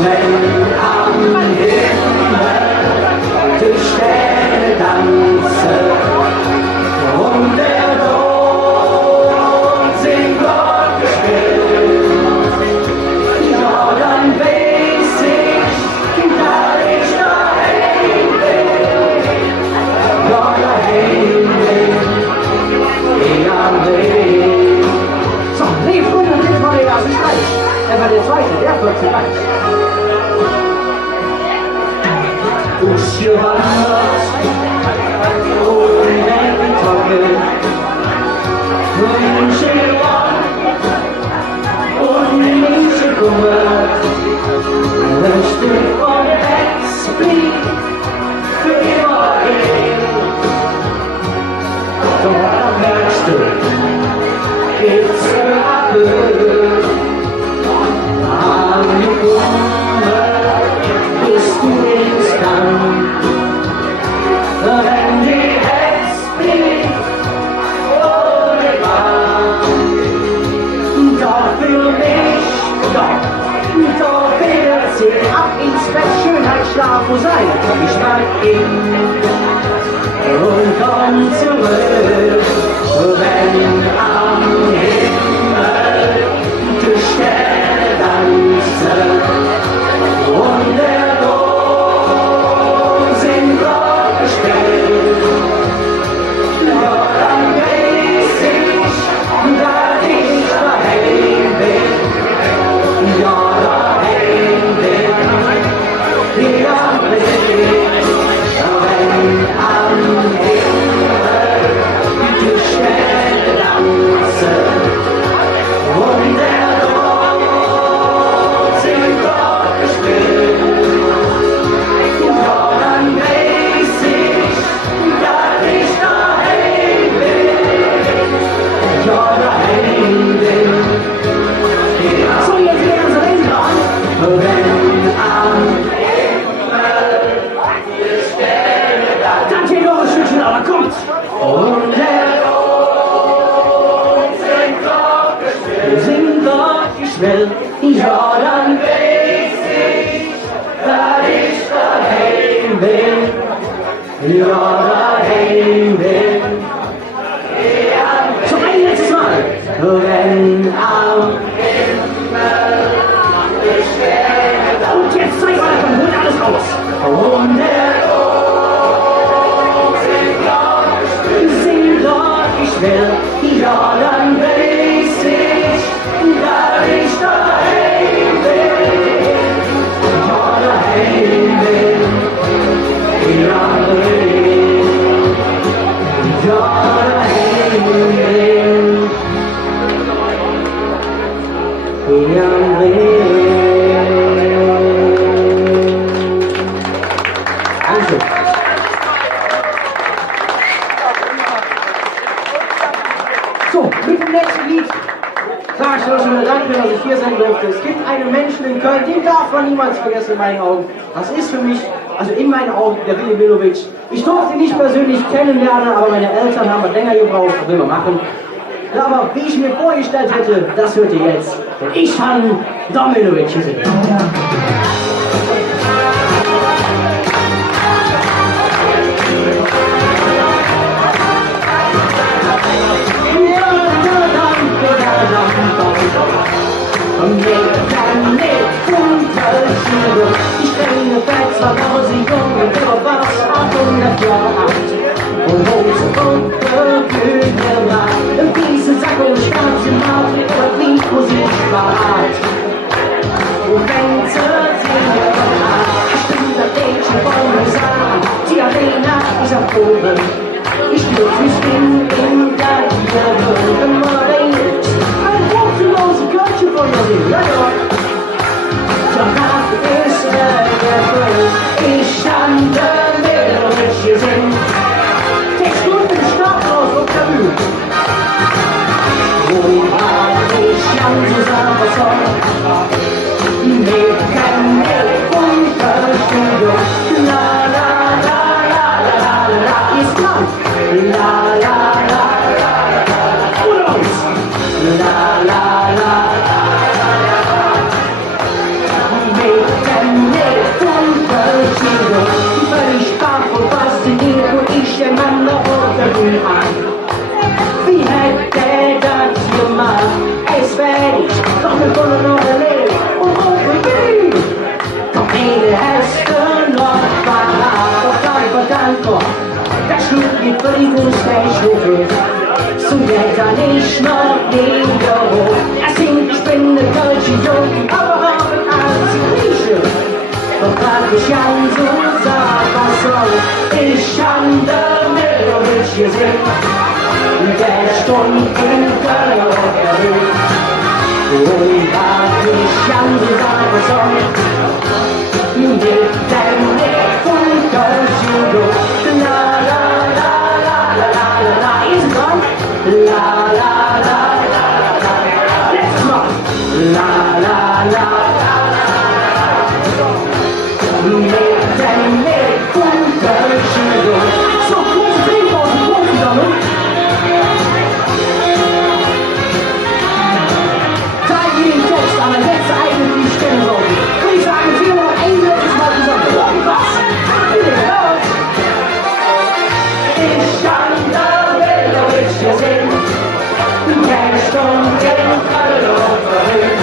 Wenn am Himmel die Sterne tanzen und der Dom singt Gott gespielt, ja, dann weiß ich, dass ich daheim bin, ja, daheim bin, ja, bin. So, nee, Freunde, und jetzt mal der erste Streich. Der war der zweite, der kurze Streich. Durchgewandert, unentkoppelt, München und nicht gekümmert, ein Stück vom Herz blieb für immer gehen. Doch merkst du, geht's abhören, angekommen bist du nicht dann, wenn die Herz blieb ohne Bahn. Doch für mich, doch wird sie ab ins Bett, Schönheit, Schlaf, wo sein. Ich mag ihn und komm zurück, wenn am Himmel die Sterne tanzen und der Dom singt Gott gespielt. Ja, dann weiß ich, dass ich daheim bin, ja, daheim bin, ja, bin. Wenn am Himmel die Sterne tanzen und der Dom singt Gott gespielt, ja, dann weiß ich, dass ich daheim bin, ja, daheim bin. So, jetzt die ganze Rede an. Wenn am Himmel die Sterne tanzen, dann steht noch ein Stückchen, aber kommt. Und der Dom singt Gott gespielt, ja, dann weiß ich, dass ich daheim bin, ja, daheim bin. So, ein letztes Mal. Wenn am Himmel die Sterne tanzen. Und jetzt zeig mal, dann holt alles raus. Und der Dom singt Gott gespielt, ja, dann weiß ich, dass ich daheim bin, ja, daheim bin, ja, bin, ja, daheim bin, ja, bin. Danke. So, mit dem nächsten Lied sage ich euch schon danke, dass ich hier sein durfte. Es gibt einen Menschen in Köln, den darf man niemals vergessen in meinen Augen. Das ist für mich, also in meinen Augen, der Willi Milovic. Ich durfte ihn nicht persönlich kennenlernen, aber meine Eltern haben was länger gebraucht, was will man machen. Ja, aber wie ich mir vorgestellt hätte, das hört ihr jetzt. Denn ich kann Dominovic singen. Und Unterschiede. Ich strenge Fett, zwar war sie jung und immer was 800 Jahre alt. Und heute kommt der Bühne rein. Im fiesen Sack und Schwarz im Haut, aber wie Musik war alt. Und wenn sie singen an, ich bin das Mädchen von Rosanna, die Arena ist auf oben. Ich muss mich in der Liebe Marine. Ein wortlose Göttchen von der Seele. Doch nach ist ich an der Mitte sind. Text gut im Starthaus auf der Bühne. Wo war ich an dieser Wasser? Mit dem Unterschied. La la la la la la la ist lang. La la la la la la la la la mit dem Unterschied. Völlig baff und fasziniert und ich einander auf der Bühne an. Wie hätte das gemacht? Es wär ich, doch wir wollen noch erleben und hochbegehen. Doch jede Hälfte noch verraten, doch danke. Der Schluck gibt Verliebungsstechschlucke. So geht er nicht noch wieder hoch. Er singt, ich bin der deutsche Jung, aber auch als Grieche. Doch frag ich an, so sag, was soll ich an der Mittlerwitsch hier sind? Der Stunden erhöht. Und frag ich an, so sag, was soll mit dem Unterschied. La la la la la la la is gone. La la la la la la. Let's go. La la la la la. Mit dem Unterschied. So, kurze Trinkpause, Profi zusammen. Zeig mir den Text, aber setze eigentlich die Stimme drauf. Und ich sage, wir noch ein letztes Mal zusammen. Was? Ich an der Mittlerwitsch sind, der Stunden verloren.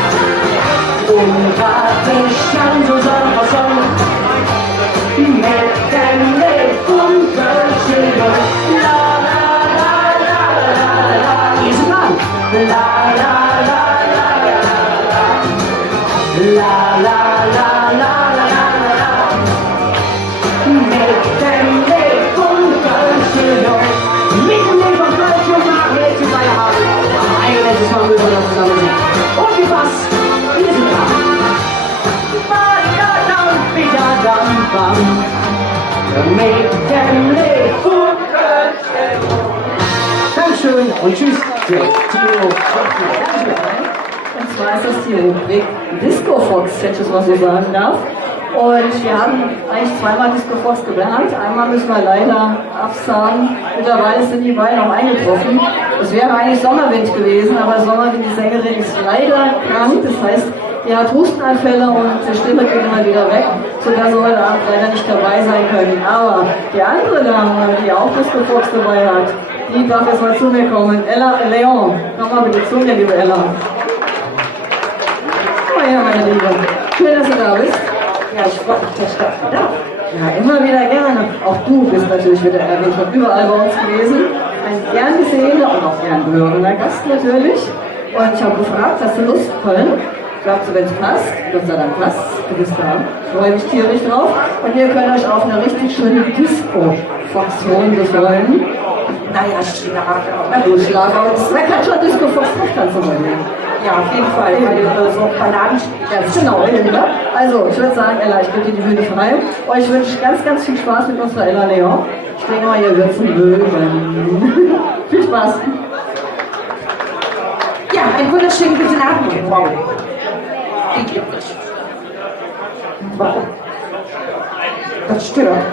Und was ich an so Sommer mit dem Unterschied. La la la la la la, ist lang. La la la la la la, la la la la la la. Mit dem Unterschied. Mit dem Unterschied machen wir jetzt die Beine haben. Ein letztes Mal müssen wir noch zusammen singen. Und wie was? Wir sind da. Mit dem Unterschied. Dankeschön und tschüss. Und zwar ist das die Rubrik Disco Fox, wenn ich das mal so sagen darf. Und wir haben eigentlich zweimal Disco Fox geplant. Einmal müssen wir leider absagen. Mittlerweile sind die beiden auch eingetroffen. Es wäre eigentlich Sommerwind gewesen, aber Sommerwind, die Sängerin, ist leider krank. Das heißt, die hat Hustenanfälle und die Stimme geht immer wieder weg, sodass sie heute Abend leider nicht dabei sein können. Aber die andere Dame, die auch Disco Fox dabei hat, die darf jetzt mal zu mir kommen. Ella Leon, komm mal bitte zu mir, liebe Ella. Oh ja, meine Liebe, schön, dass du da bist. Ja, ich freue mich, dass ich da darf. Ja, immer wieder gerne. Auch du bist natürlich wieder erwähnt, schon überall bei uns gewesen. Ein gern gesehener und auch gern gehörender Gast natürlich. Und ich habe gefragt, hast du Lust, Köln? Glaubst du, wenn es passt? Gott sei Dank passt. Du bist da. Ich freue mich tierisch drauf. Und ihr könnt euch auf eine richtig schöne Disco-Fox-Holen gefreuen. Naja, Schlager. Wer kann schon Disco-Fox tanzen wollen? Ja, auf jeden Fall. Weil so Balladen. Ganz genau. Ne? Also, ich würde sagen, Ella, ich gebe dir die Bühne frei. Euch wünsche ich ganz, ganz viel Spaß mit unserer Ella Leon. Ich denke mal, ihr werdet es mögen. Viel Spaß. Ja, einen wunderschönen guten Abend. Wow. Warum? Das stört.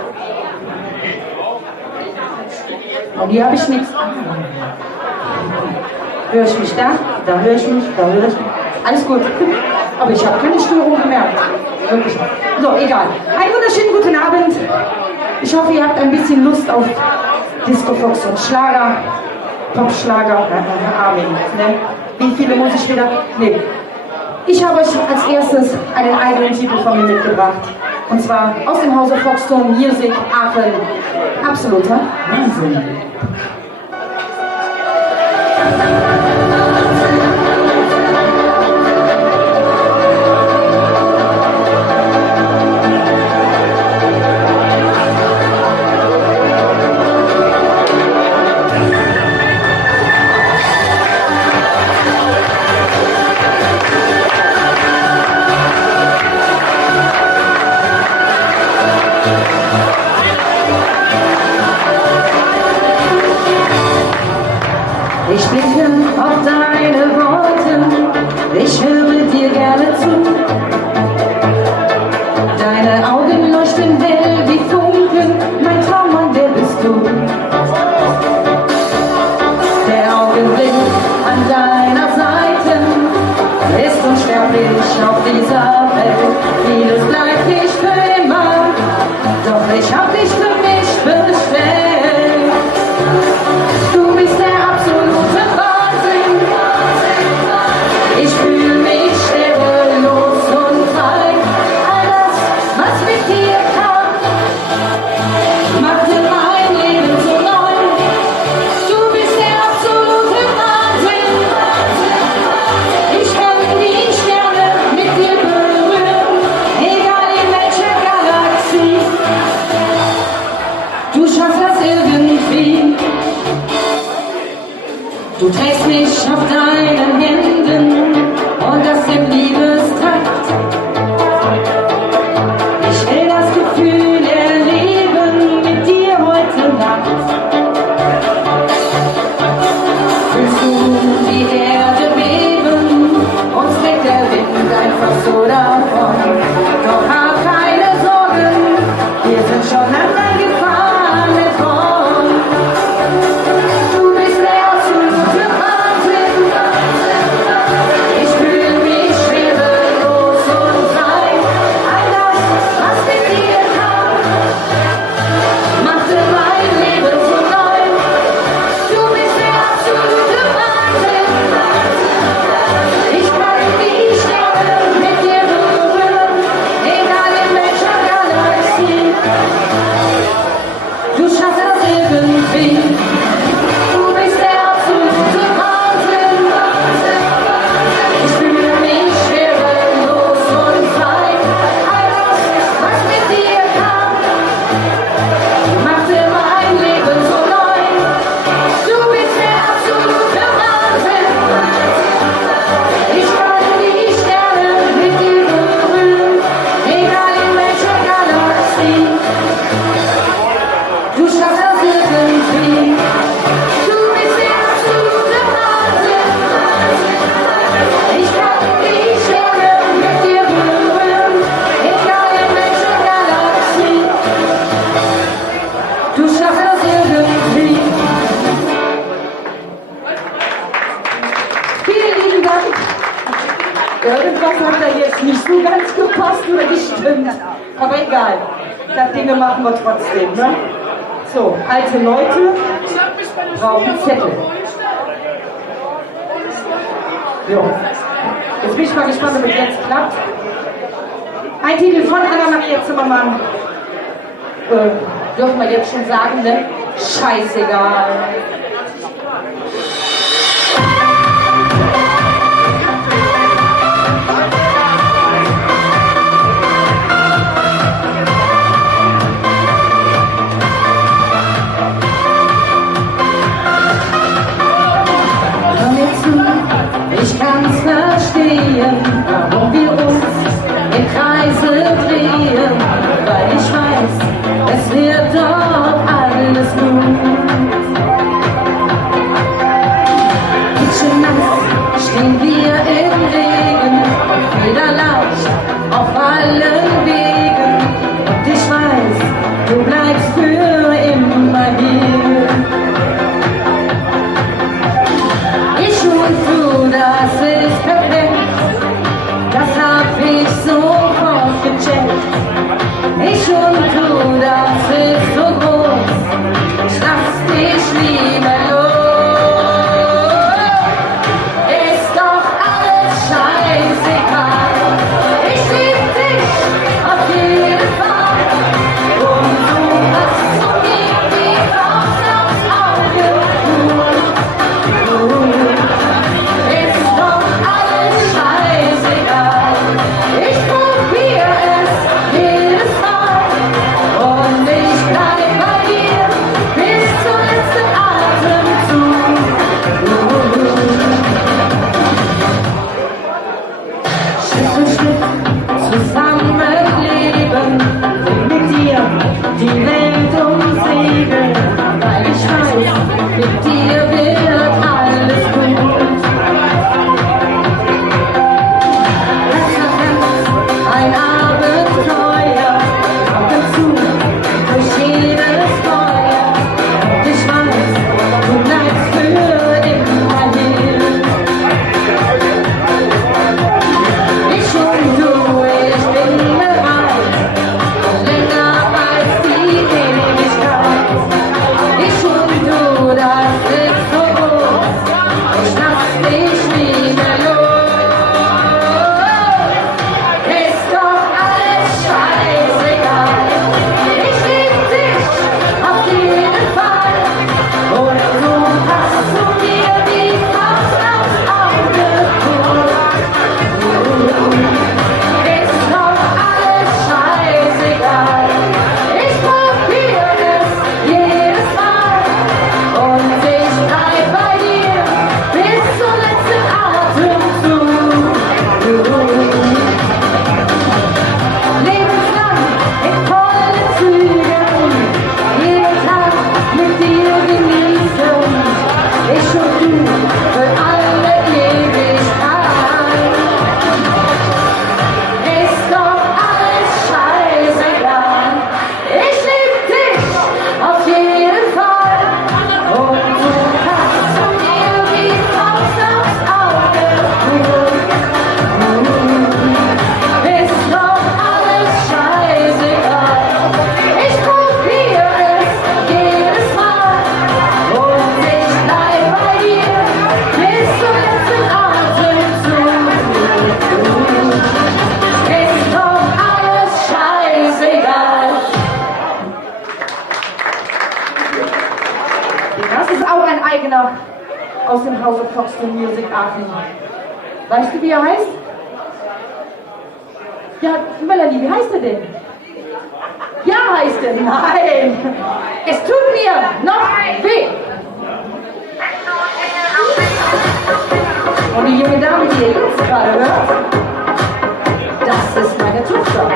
Und hier habe ich nichts. Höre ich mich da? Da höre ich mich, da höre ich mich. Alles gut. Aber ich habe keine Störung gemerkt. Wirklich. So, egal. Einen wunderschönen guten Abend. Ich hoffe, ihr habt ein bisschen Lust auf Disco Fox und Schlager. Popschlager. Amen. Ne? Wie viele muss ich wieder? Nee. Ich habe euch als erstes einen eigenen Titel von mir mitgebracht. Und zwar aus dem Hause Foxton Music Aachen. Absoluter Wahnsinn. Ich blicke auf deine Worte, ich höre dir gerne zu. Deine Augen leuchten hell wie Funken, mein Traummann, wer bist du? Der Augenblick an deiner Seite ist unsterblich auf dieser Welt. Vieles bleibt nicht für immer, doch ich hab dich für mich bestellt. Du bist der absolute Wahnsinn. Ich fühl mich schwerelos und frei. All das, was mit dir kam, machte mein Leben so neu. Du bist der absolute Wahnsinn. Ich kann die Sterne mit dir berühren, egal in welcher Galaxie. Du schaffst das irgendwie. Du trägst mich auf deinen Händen und das im Liebestakt. Ich will das Gefühl erleben mit dir heute Nacht. Fühlst du die Erde beben, uns trägt der Wind einfach so davon. Doch hab keine Sorgen, wir sind schon lange gefahren mit Freunden. Du bist der absolute Wahnsinn. Ich fühl mich schwerelos und frei. All das, was mit dir kam, machte mein Leben so neu. Du bist der absolute Wahnsinn. Ich kann die Sterne mit dir berühren, egal in welcher Galaxie. Du schaffst das irgendwie. Du bist der absolute Wahnsinn. Ich fühle mich schwerelos und frei. All das, was mit dir kam, machte mein Leben so neu. Du bist der absolute Wahnsinn. Ich kann die Sterne mit dir berühren, egal in welcher Galaxie. Du schaffst das irgendwie. Du bist der absolute Wahnsinn. Ich kann die Sterne mit dir berühren, egal in welcher Galaxie. Du schaffst das irgendwie. Vielen lieben Dank. Irgendwas hat da jetzt nicht so ganz gepasst oder gestimmt. Aber egal. Das Ding machen wir trotzdem, ne? So, alte Leute brauchen Zettel. So. Jetzt bin ich mal gespannt, ob es jetzt klappt. Ein Titel von Anna-Maria Zimmermann. Dürfen wir jetzt schon sagen, ne? Scheißegal. Hör mir zu, ich kann's verstehen, warum wir uns im Kreise drehen, weil ich weiß, es wird doch alles gut. Weißt du, wie er heißt? Ja, Melanie, wie heißt er denn? Ja, heißt er. Nein. Es tut mir noch weh. Und die junge Dame, die ihr jetzt gerade hört, das ist meine Tochter.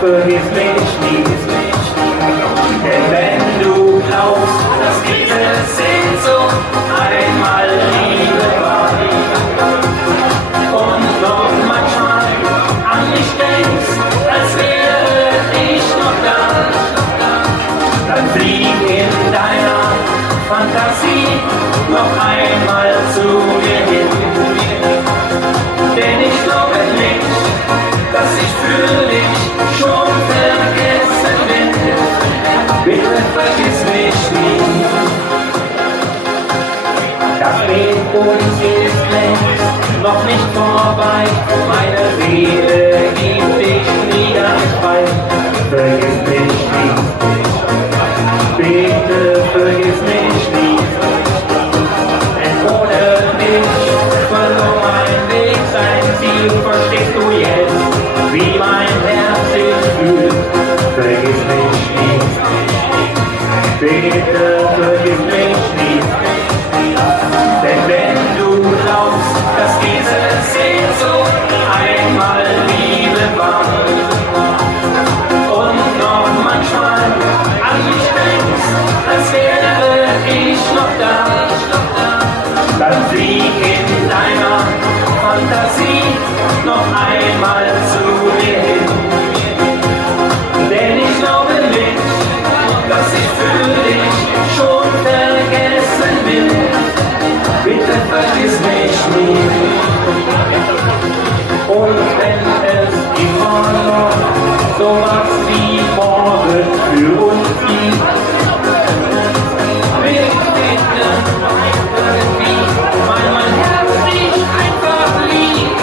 Vergiss mich nie, denn wenn du glaubst, dass diese Sehnsucht einmal Liebe war und noch manchmal an mich denkst, als wäre ich noch da, dann flieg in deiner Fantasie noch einmal zu mir hin, denn ich glaube nicht, dass ich für dich schon vergessen bin. Bitte vergiss mich nie. Das Leben uns ist längst noch nicht vorbei. Meine Seele wie mein Herz sich fühlt. Vergiss mich nie, bitte vergiss mich nie. Denn wenn du glaubst, dass diese Sehnsucht einmal Liebe war und noch manchmal an mich denkst, als wäre ich noch da, dann flieg in deiner Fantasie noch einmal zu mir hin. Denn ich glaube nicht, dass ich für dich schon vergessen bin. Bitte vergiss mich nie. Und wenn es immer noch sowas wie morgen für uns gibt, will ich bitte irgendwie mein Herz dich einfach lieb.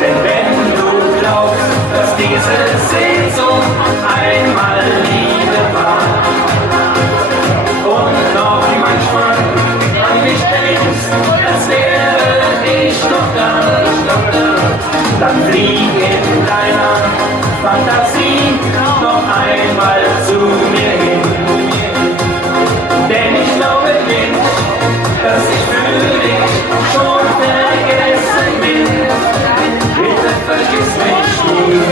Denn wenn du glaubst, dass diese Sehnsucht einmal Liebe war und noch manchmal an mich denkst, als wäre ich noch da, dann flieg in deiner Fantasie noch einmal zu mir hin. Denn ich glaube nicht, dass ich für dich schon vergessen bin. Bitte vergiss mich nie.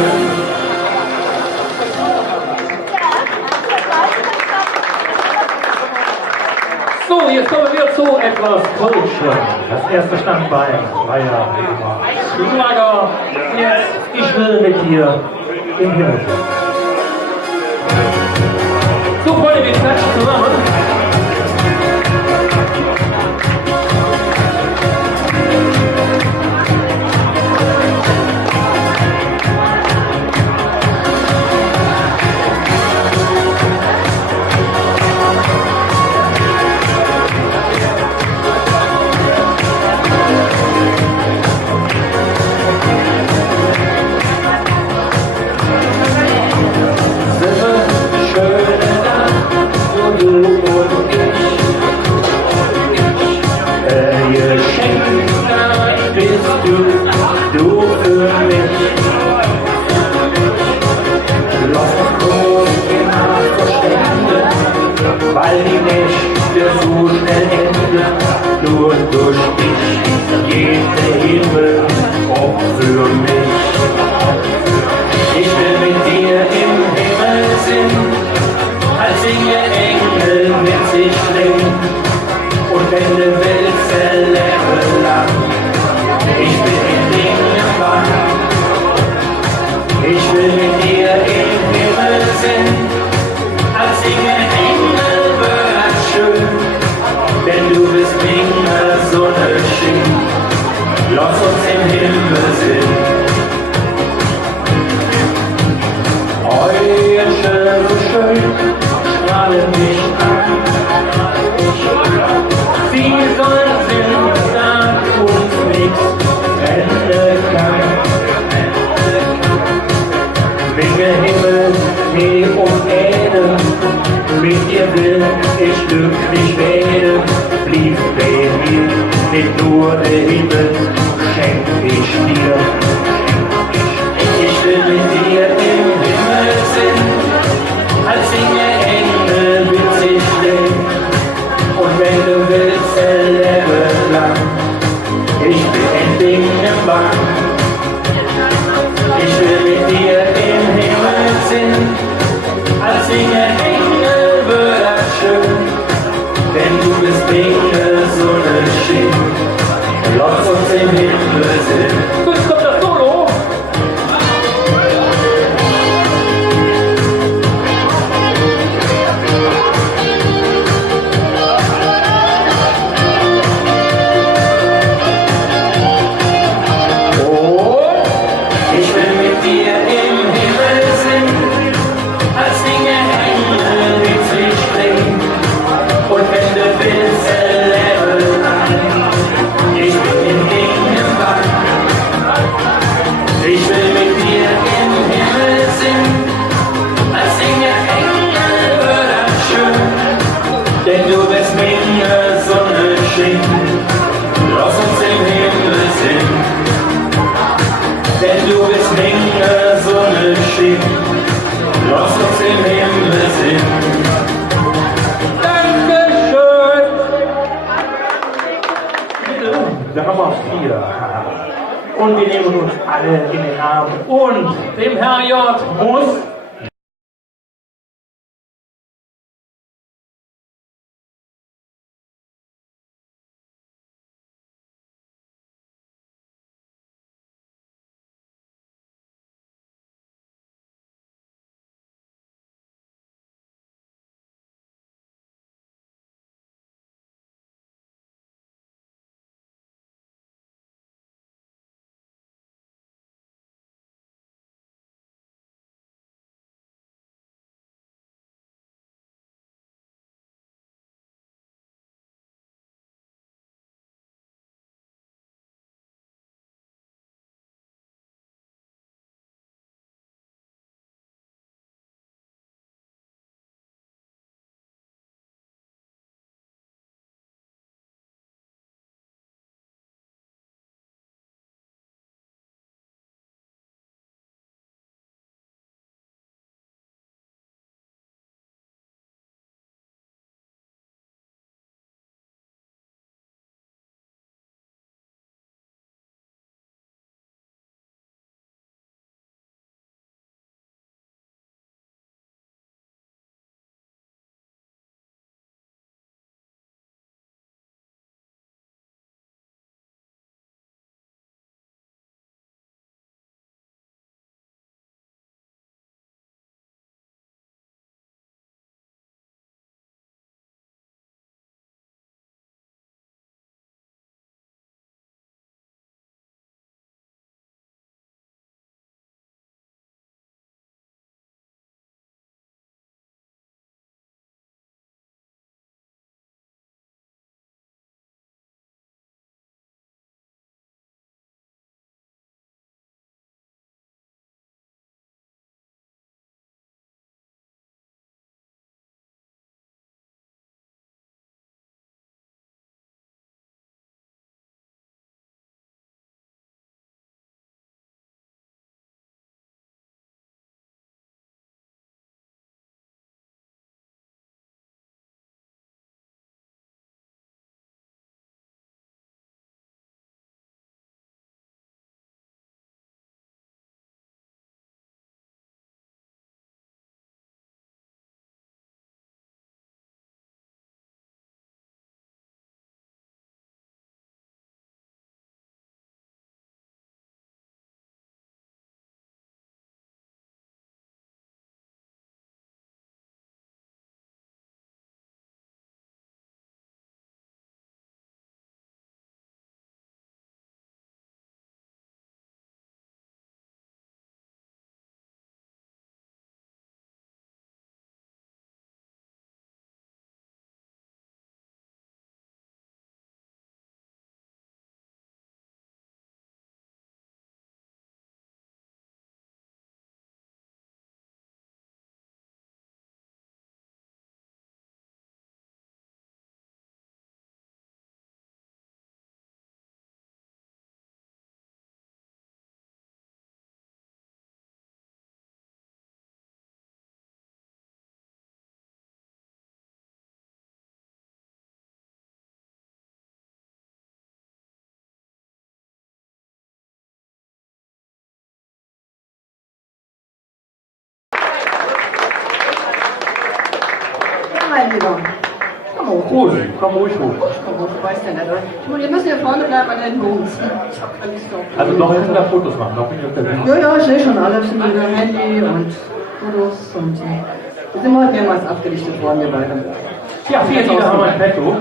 So, jetzt kommen wir zu etwas Kölschem. Das erste Standbein war ja Schlager. Jetzt, ich will mit dir im Himmel sein. So, Freunde, wir klatschen zusammen. Du für mich, lass uns groß in Verstände, weil die Nächte so schnell enden, nur durch dich geht der Himmel auch für mich. Ich will mit dir im Himmel sind, als singe Engel mit sich schwingen, und wenn du willst, erlebe lang. Ich bin in Dingen wach, ich will mit dir im Himmel sind, als singe Engel wird schön, denn du bist Engel, Sonne schien, lass uns im Himmel sind. Euer so schön, strahlen mich an, sie sollen sind, sagt uns nichts. Winge Himmel, Meer und Erde, mit dir will ich glücklich werden. Blieb bei mir, nicht nur der Himmel, schenk ich dir. Ich will mit dir im Himmel sind, als singe Engel mit sich stehen. Und wenn du willst, erlebe lang. Ich bin in Dingen wach, ich will mit dir im Himmel sind, als singe Engel wird schön, denn du bist Engel, Sonne schien, lass uns im Himmel sind. So, jetzt kommt das Solo. Denn du bist Engel, und wir nehmen uns alle in den Arm. Und dem Herr J. muss mein Lieber. Komm hoch. Rosi, komm ruhig hoch. Komm hoch, du weißt ja nicht, oder? Ich meine, ihr müsst hier vorne bleiben an den Bums. Ich hab keine Lust auf. Also noch hinten da Fotos machen, noch bin ich auf der Bühne. Ja, ja, ich sehe schon alles. Mit dem Handy und Fotos und wir sind heute mehrmals abgelichtet worden, wir beide. Ja, 4 Titel haben wir in petto.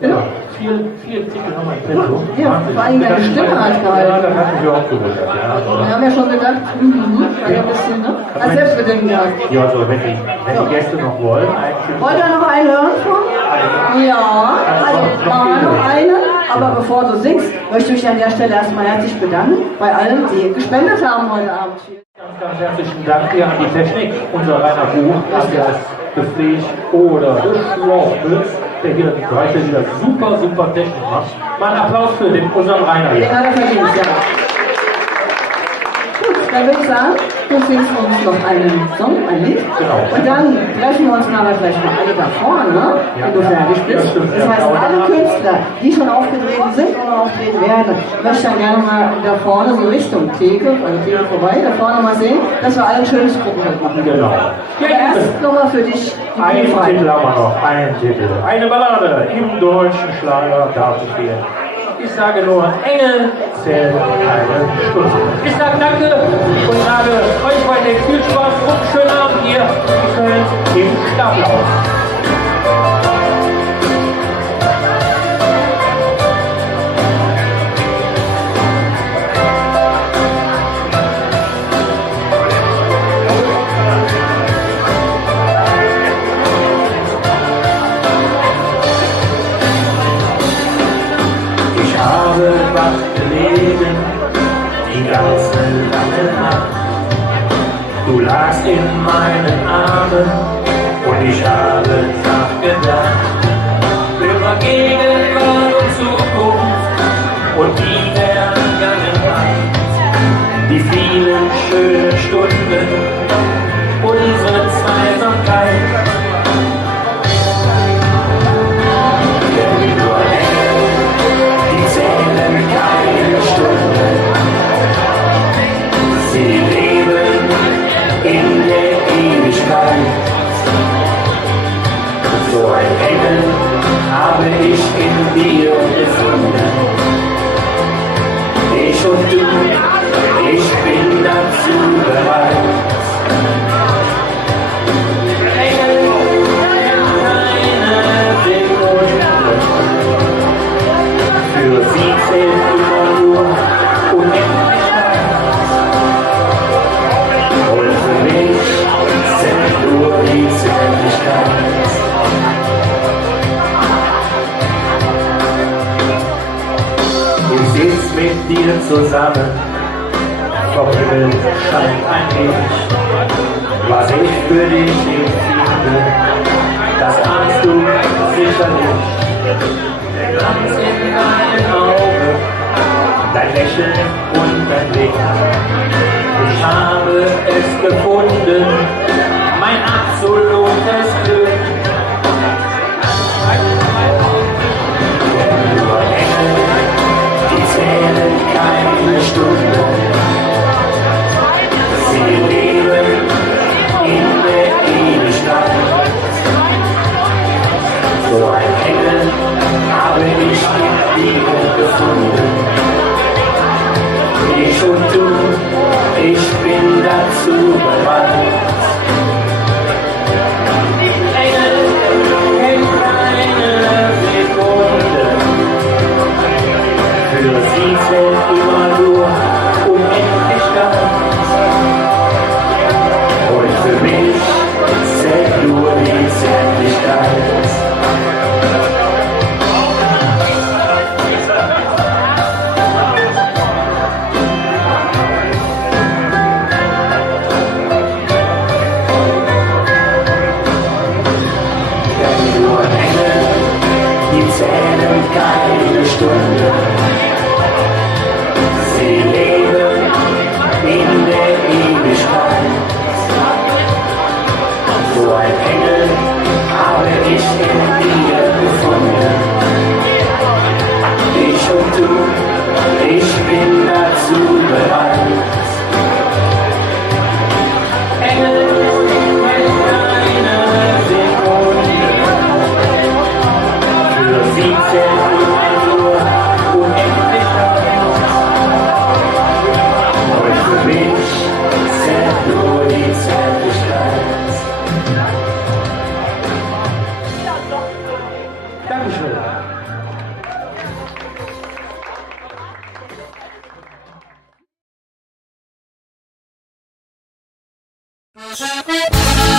Bitte? Ja, 4 Titel haben wir in petto. Ja, vor allem deine Stimme hat gehalten. Ja, das hat mich auch gewundert, ja. Wir haben ja schon gedacht, war ja ein bisschen, ne? Als Selbstbedenken gehabt. Ja, also wenn die Gäste noch wollen, eigentlich. Wollt ihr noch einen hören von? Ja, also noch einen. Aber bevor du singst, möchte ich mich an der Stelle erstmal herzlich bedanken bei allen, die gespendet haben heute Abend. Ganz herzlichen Dank hier an die Technik, unser Rainer Buch, alias Beflecht oder Schlauchpilz, der hier die Bereiche wieder super Technik macht. Mal einen Applaus für unseren Rainer hier. Den hat er verdient, ja. Gut. dann würde ich sagen, du singst uns noch einen Song, ein Lied. Genau. Und dann treffen wir uns nachher vielleicht mal alle da vorne, wenn du fertig bist. Ja, stimmt. Das heißt, alle Künstler, die schon aufgetreten sind oder auftreten werden, möchte ich dann gerne mal da vorne so Richtung Theke, also Theke vorbei, da vorne mal sehen, dass wir alle ein schönes Gruppenbild machen. Genau. Aber erst nochmal für dich die Einen Bühnenfrei. Titel haben wir noch, einen Titel. Eine Ballade im deutschen Schlager darf ich wählen. Ich sage nur, Engel zählen eine Stunde. Ich sage danke und sage euch weiterhin viel Spaß und einen schönen Abend hier in Köln im Stapelhaus. Ich habe wach gelegen, die ganze lange Nacht. Du lagst in meinen Armen und ich habe nachgedacht über Gegenwart und Zukunft und die Vergangenheit. Die vielen schönen Stunden, unsere Zweisamkeit. Denn nur Engel, die zählen keine Stunden. Sie leben in der Ewigkeit. So ein Engel habe ich in dir gefunden. Ich und du, ich bin dazu bereit. Engel, keine Sekunde. Für sie zählt immer nur Unendlichkeit. Und für mich zählt nur die Zärtlichkeit. Ich sitz mit dir zusammen, vom Himmel scheint ein Licht. Was ich für dich empfinde, das ahnst du sicherlich. Der Glanz in deinen Augen, dein Lächeln und dein Blick. Ich habe es gefunden, mein absolutes Glück. Nur Engel, die zählen keine Stunden. Sie leben in der Ewigkeit. So ein Engel habe ich in dir gefunden. Ich und du, ich bin dazu bereit. Engel, kennt keine Sekunde. Für sie zählt immer nur Unendlichkeit. Und für mich zählt nur die Zärtlichkeit. Denn nur Engel, die zählen keine Stunde. Sie leben in der Ewigkeit. So ein Engel habe ich in dir gefunden. Ich und du, ich bin dazu bereit. Engel, kennt keine Sekunde. Für sie zählt immer nur Unendlichkeit. Und für mich zählt nur die Zärtlichkeit. Dankeschön. Thank you.